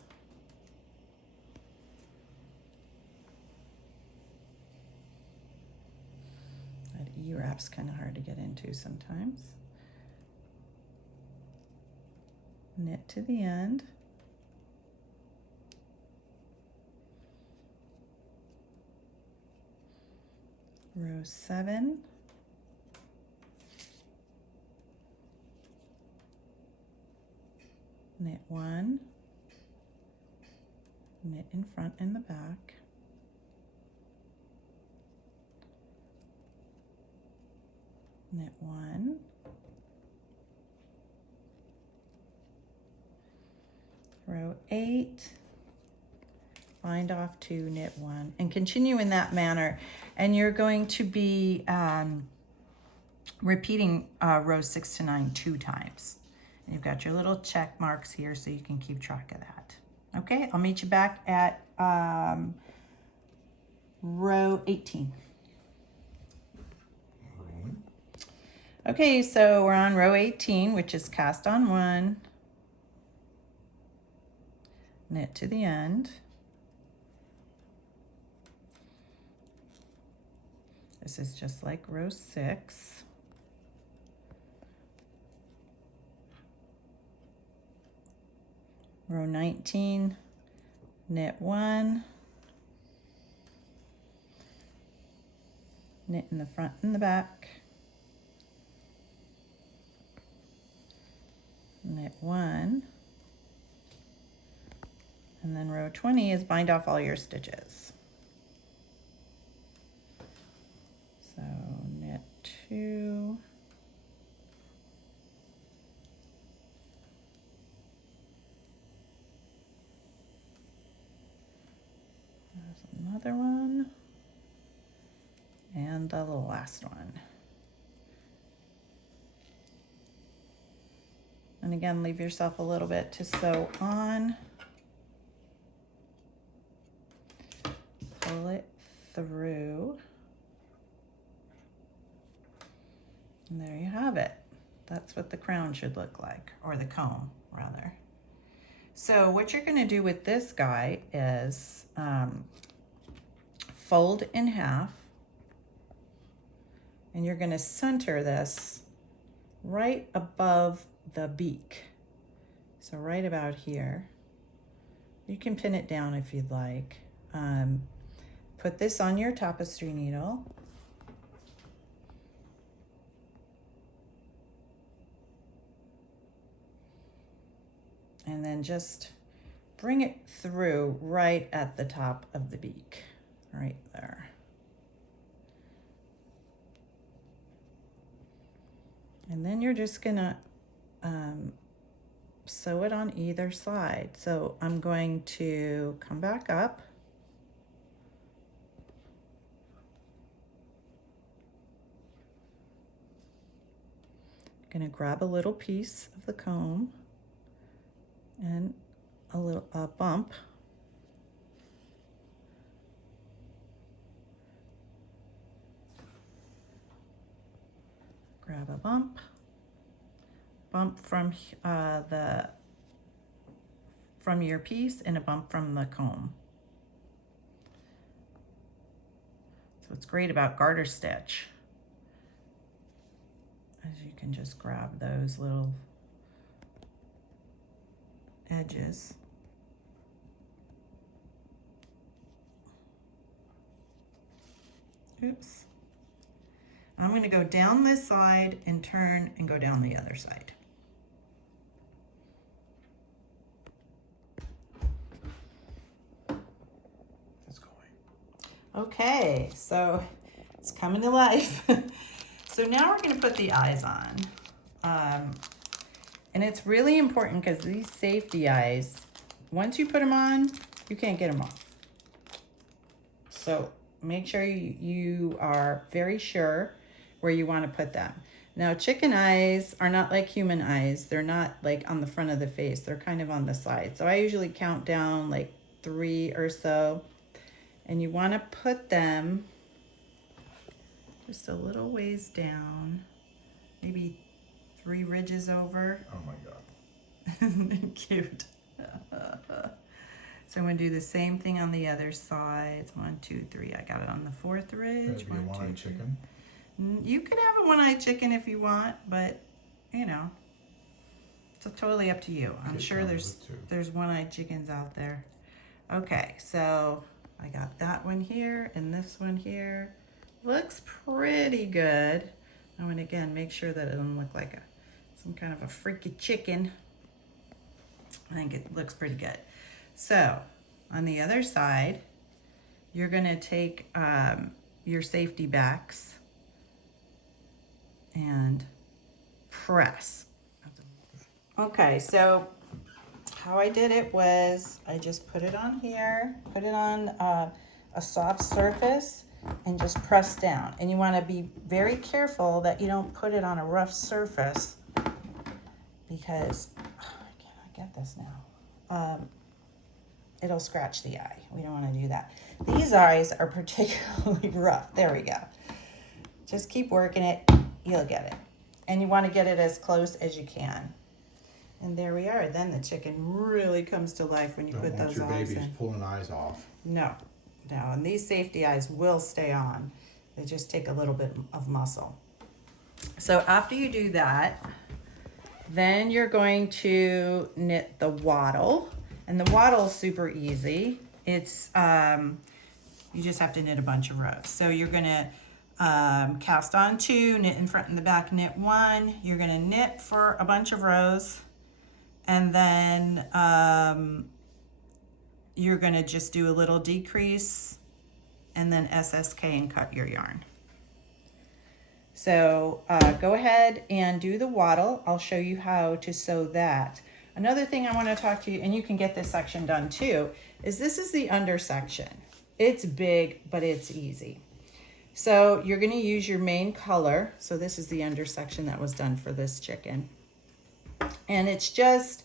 that E-wrap's kind of hard to get into sometimes. Knit to the end. Row 7, knit 1, knit in front and the back, knit 1, row 8, bind off 2, knit 1, and continue in that manner. And you're going to be repeating rows 6 to 9 2 times. And you've got your little check marks here so you can keep track of that. Okay, I'll meet you back at row 18. Okay, so we're on row 18, which is cast on 1, knit to the end. This is just like row 6. Row 19, knit 1, knit in the front and the back, knit 1, and then row 20 is bind off all your stitches. So knit 2, there's another one, and the last one. And again, leave yourself a little bit to sew on. Pull it through. And there you have it. That's what the crown should look like, or the comb, rather. So what you're gonna do with this guy is fold in half, and you're gonna center this right above the beak. So right about here. You can pin it down if you'd like. Put this on your tapestry needle. And then just bring it through right at the top of the beak, right there. And then you're just gonna sew it on either side. So I'm going to come back up. Gonna grab a little piece of the comb and a bump. Grab a bump from your piece, and a bump from the comb. So what's great about garter stitch is you can just grab those little edges. Oops. I'm going to go down this side and turn and go down the other side. It's going. Okay, so it's coming to life. So now we're going to put the eyes on. And it's really important because these safety eyes, once you put them on, you can't get them off. So make sure you are very sure where you want to put them. Now, chicken eyes are not like human eyes. They're not like on the front of the face. They're kind of on the side. So I usually count down like 3 or so. And you want to put them just a little ways down, maybe 3 ridges over. Oh my God. Cute. So I'm going to do the same thing on the other side. 1, 2, 3. I got it on the 4th ridge. That'd be a one-eyed chicken. You could have a one-eyed chicken if you want, but you know, it's totally up to you. I'm sure there's one-eyed chickens out there. Okay, so I got that one here and this one here. Looks pretty good. I want to again make sure that it doesn't look like some kind of a freaky chicken. I think it looks pretty good. So on the other side, you're going to take your safety backs and press. Okay, so how I did it was I just put it on here, put it on a soft surface, and just press down. And you want to be very careful that you don't put it on a rough surface, because I cannot get this now. It'll scratch the eye. We don't want to do that. These eyes are particularly rough. There we go. Just keep working it. You'll get it. And you want to get it as close as you can. And there we are. Then the chicken really comes to life when you put those eyes in. Don't want your babies pulling eyes off. No. And these safety eyes will stay on. They just take a little bit of muscle. So after you do that, then you're going to knit the wattle. And the wattle is super easy. It's, you just have to knit a bunch of rows. So you're gonna cast on 2, knit in front and the back, knit 1. You're gonna knit for a bunch of rows. And then you're gonna just do a little decrease and then SSK and cut your yarn. So go ahead and do the wattle. I'll show you how to sew that. Another thing I want to talk to you, and you can get this section done too, is this is the under section. It's big, but it's easy. So you're going to use your main color. So this is the under section that was done for this chicken. And it's just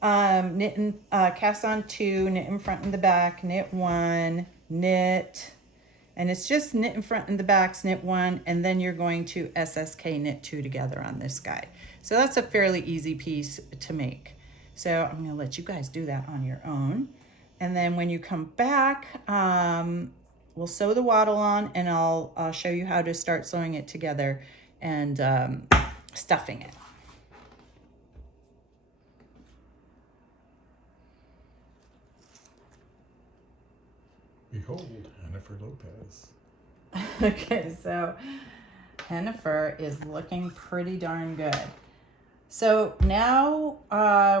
knit and cast on 2, knit in front and the back, knit 1, knit, and it's just knit in front and the backs, knit 1, and then you're going to SSK knit 2 together on this guy. So that's a fairly easy piece to make. So I'm gonna let you guys do that on your own. And then when you come back, we'll sew the wattle on, and I'll show you how to start sewing it together and stuffing it. Behold, Jennifer Lopez. Okay, so Jennifer is looking pretty darn good. So now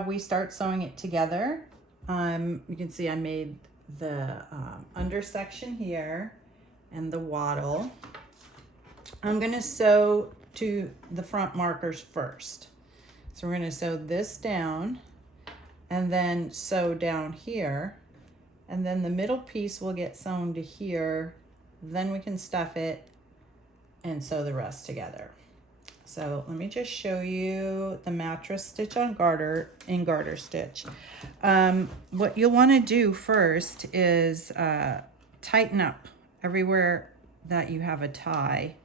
we start sewing it together. You can see I made the under section here and the wattle. I'm gonna sew to the front markers first. So we're gonna sew this down and then sew down here. And then the middle piece will get sewn to here. Then we can stuff it and sew the rest together. So let me just show you the mattress stitch on garter in garter stitch. What you'll want to do first is tighten up everywhere that you have a tie.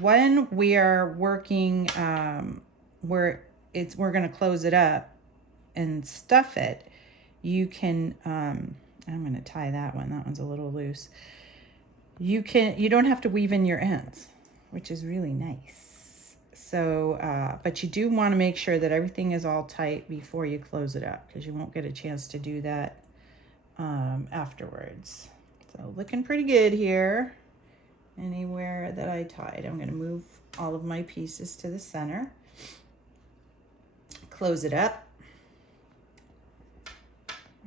When we are working we're going to close it up and stuff it, you can I'm going to tie that one. That one's a little loose. You don't have to weave in your ends, which is really nice. So, but you do want to make sure that everything is all tight before you close it up, because you won't get a chance to do that afterwards. So looking pretty good here. Anywhere that I tied, I'm going to move all of my pieces to the center. Close it up.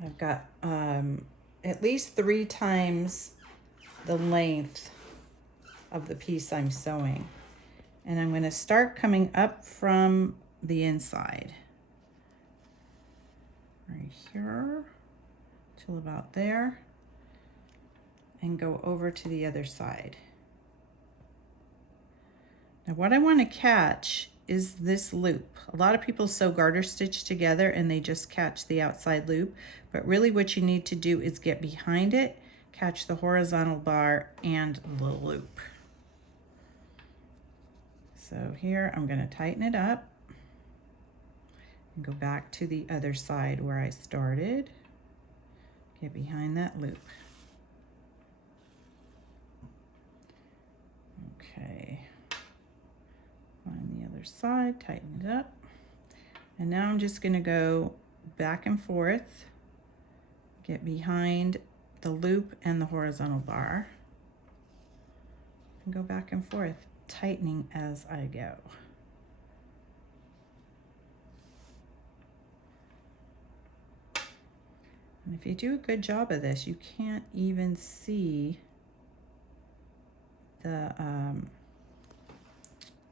I've got at least 3 times the length of the piece I'm sewing. And I'm going to start coming up from the inside. Right here till about there. And go over to the other side. Now what I want to catch is this loop. A lot of people sew garter stitch together and they just catch the outside loop, but really what you need to do is get behind it, catch the horizontal bar and the loop. So here I'm going to tighten it up and go back to the other side where I started. Get behind that loop. Okay. On the other side, tighten it up. And now I'm just going to go back and forth, get behind the loop and the horizontal bar, and go back and forth, tightening as I go. And if you do a good job of this, you can't even see the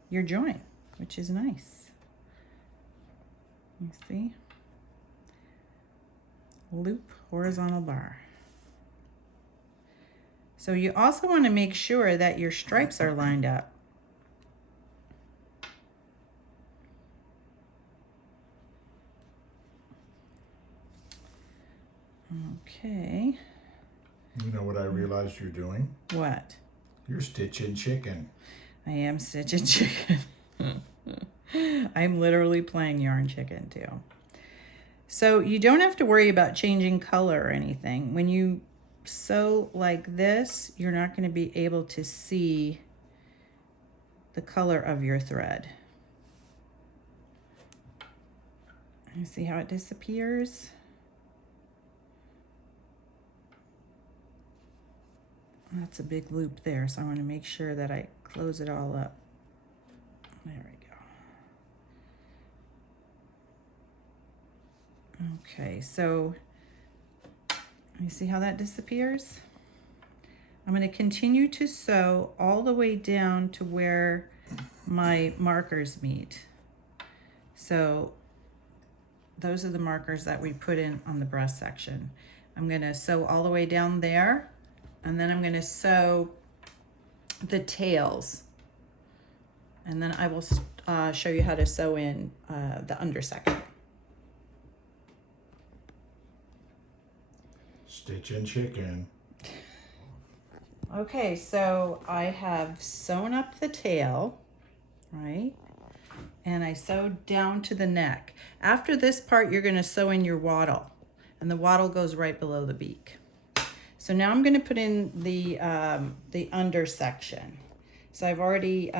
your joint, which is nice. You see? Loop, horizontal bar. So you also want to make sure that your stripes are lined up. Okay. You know what I realized you're doing? What? You're stitching chicken. I am stitching chicken. I'm literally playing yarn chicken too. So you don't have to worry about changing color or anything. When you sew like this, you're not going to be able to see the color of your thread. You see how it disappears? That's a big loop there, so I want to make sure that I close it all up. There we go. Okay, so you see how that disappears? I'm going to continue to sew all the way down to where my markers meet. So those are the markers that we put in on the breast section. I'm going to sew all the way down there, and then I'm going to sew the tails, and then I will show you how to sew in the undersection. Stitching chicken. Okay, so I have sewn up the tail, right? And I sewed down to the neck. After this part, you're going to sew in your wattle, and the wattle goes right below the beak. So now I'm going to put in the under section. So I've already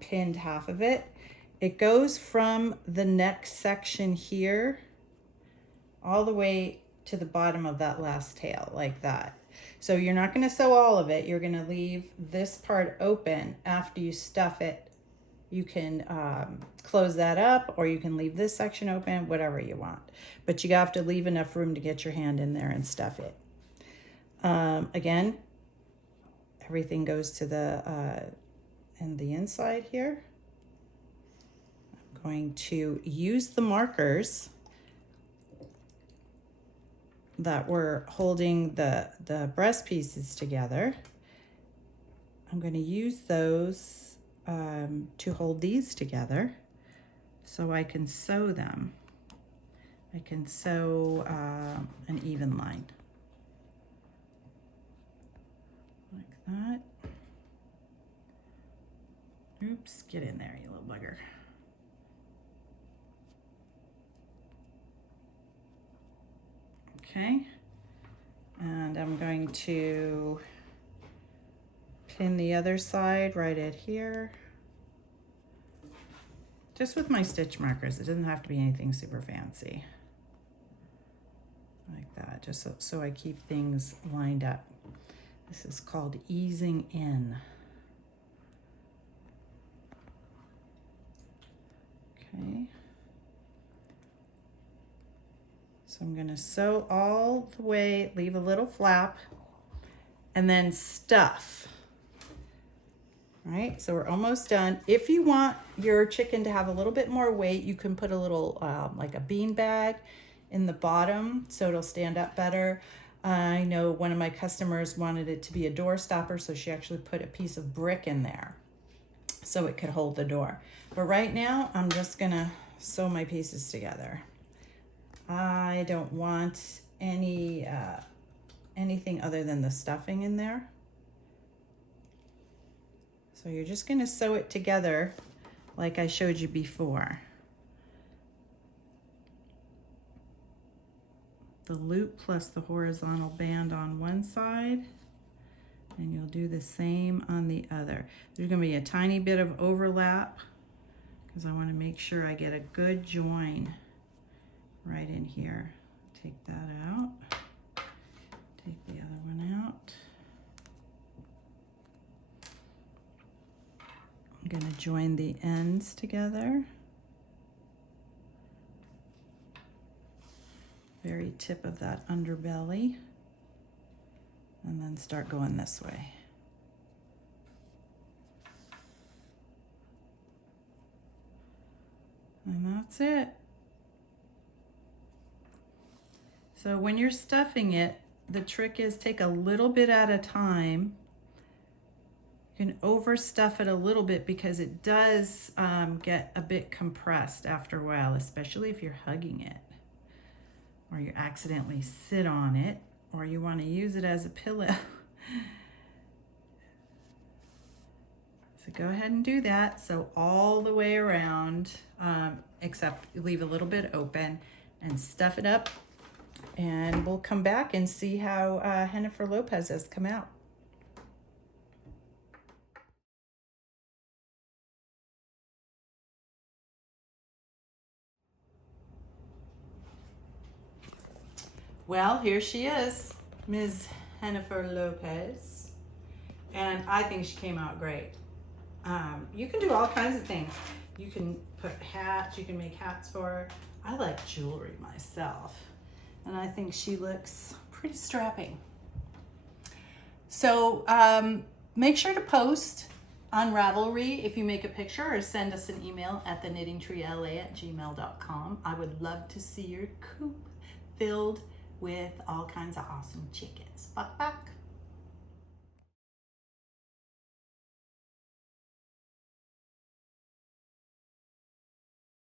pinned half of it. It goes from the neck section here all the way to the bottom of that last tail, like that. So you're not going to sew all of it. You're going to leave this part open after you stuff it. You can close that up, or you can leave this section open, whatever you want. But you have to leave enough room to get your hand in there and stuff it. Again, everything goes to the and the inside here. I'm going to use the markers that were holding the breast pieces together. I'm going to use those to hold these together so I can sew them. I can sew an even line like that. Oops, get in there, you little bugger. Okay, and I'm going to pin the other side right at here. Just with my stitch markers, it doesn't have to be anything super fancy. Like that, just so I keep things lined up. This is called easing in. Okay. So I'm going to sew all the way, leave a little flap, and then stuff. All right, so we're almost done. If you want your chicken to have a little bit more weight, you can put a little like a bean bag in the bottom so it'll stand up better. I know one of my customers wanted it to be a door stopper, so she actually put a piece of brick in there so it could hold the door. But right now, I'm just gonna sew my pieces together. I don't want any anything other than the stuffing in there. So you're just gonna sew it together like I showed you before. The loop plus the horizontal band on one side, and you'll do the same on the other. There's gonna be a tiny bit of overlap because I wanna make sure I get a good join right in here. Take that out, take the other one out. I'm gonna join the ends together. Very tip of that underbelly, and then start going this way. And that's it. So when you're stuffing it, the trick is take a little bit at a time You can overstuff it a little bit because it does get a bit compressed after a while, especially if you're hugging it or you accidentally sit on it or you want to use it as a pillow. So go ahead and do that. So all the way around, except leave a little bit open and stuff it up. And we'll come back and see how Jennifer Lopez has come out. Well, here she is, Ms. Jennifer Lopez. And I think she came out great. You can do all kinds of things. You can put hats, you can make hats for her. I like jewelry myself. And I think she looks pretty strapping. So make sure to post on Ravelry if you make a picture, or send us an email at theknittingtreela@gmail.com. I would love to see your coop filled with all kinds of awesome chickens. Buck, buck.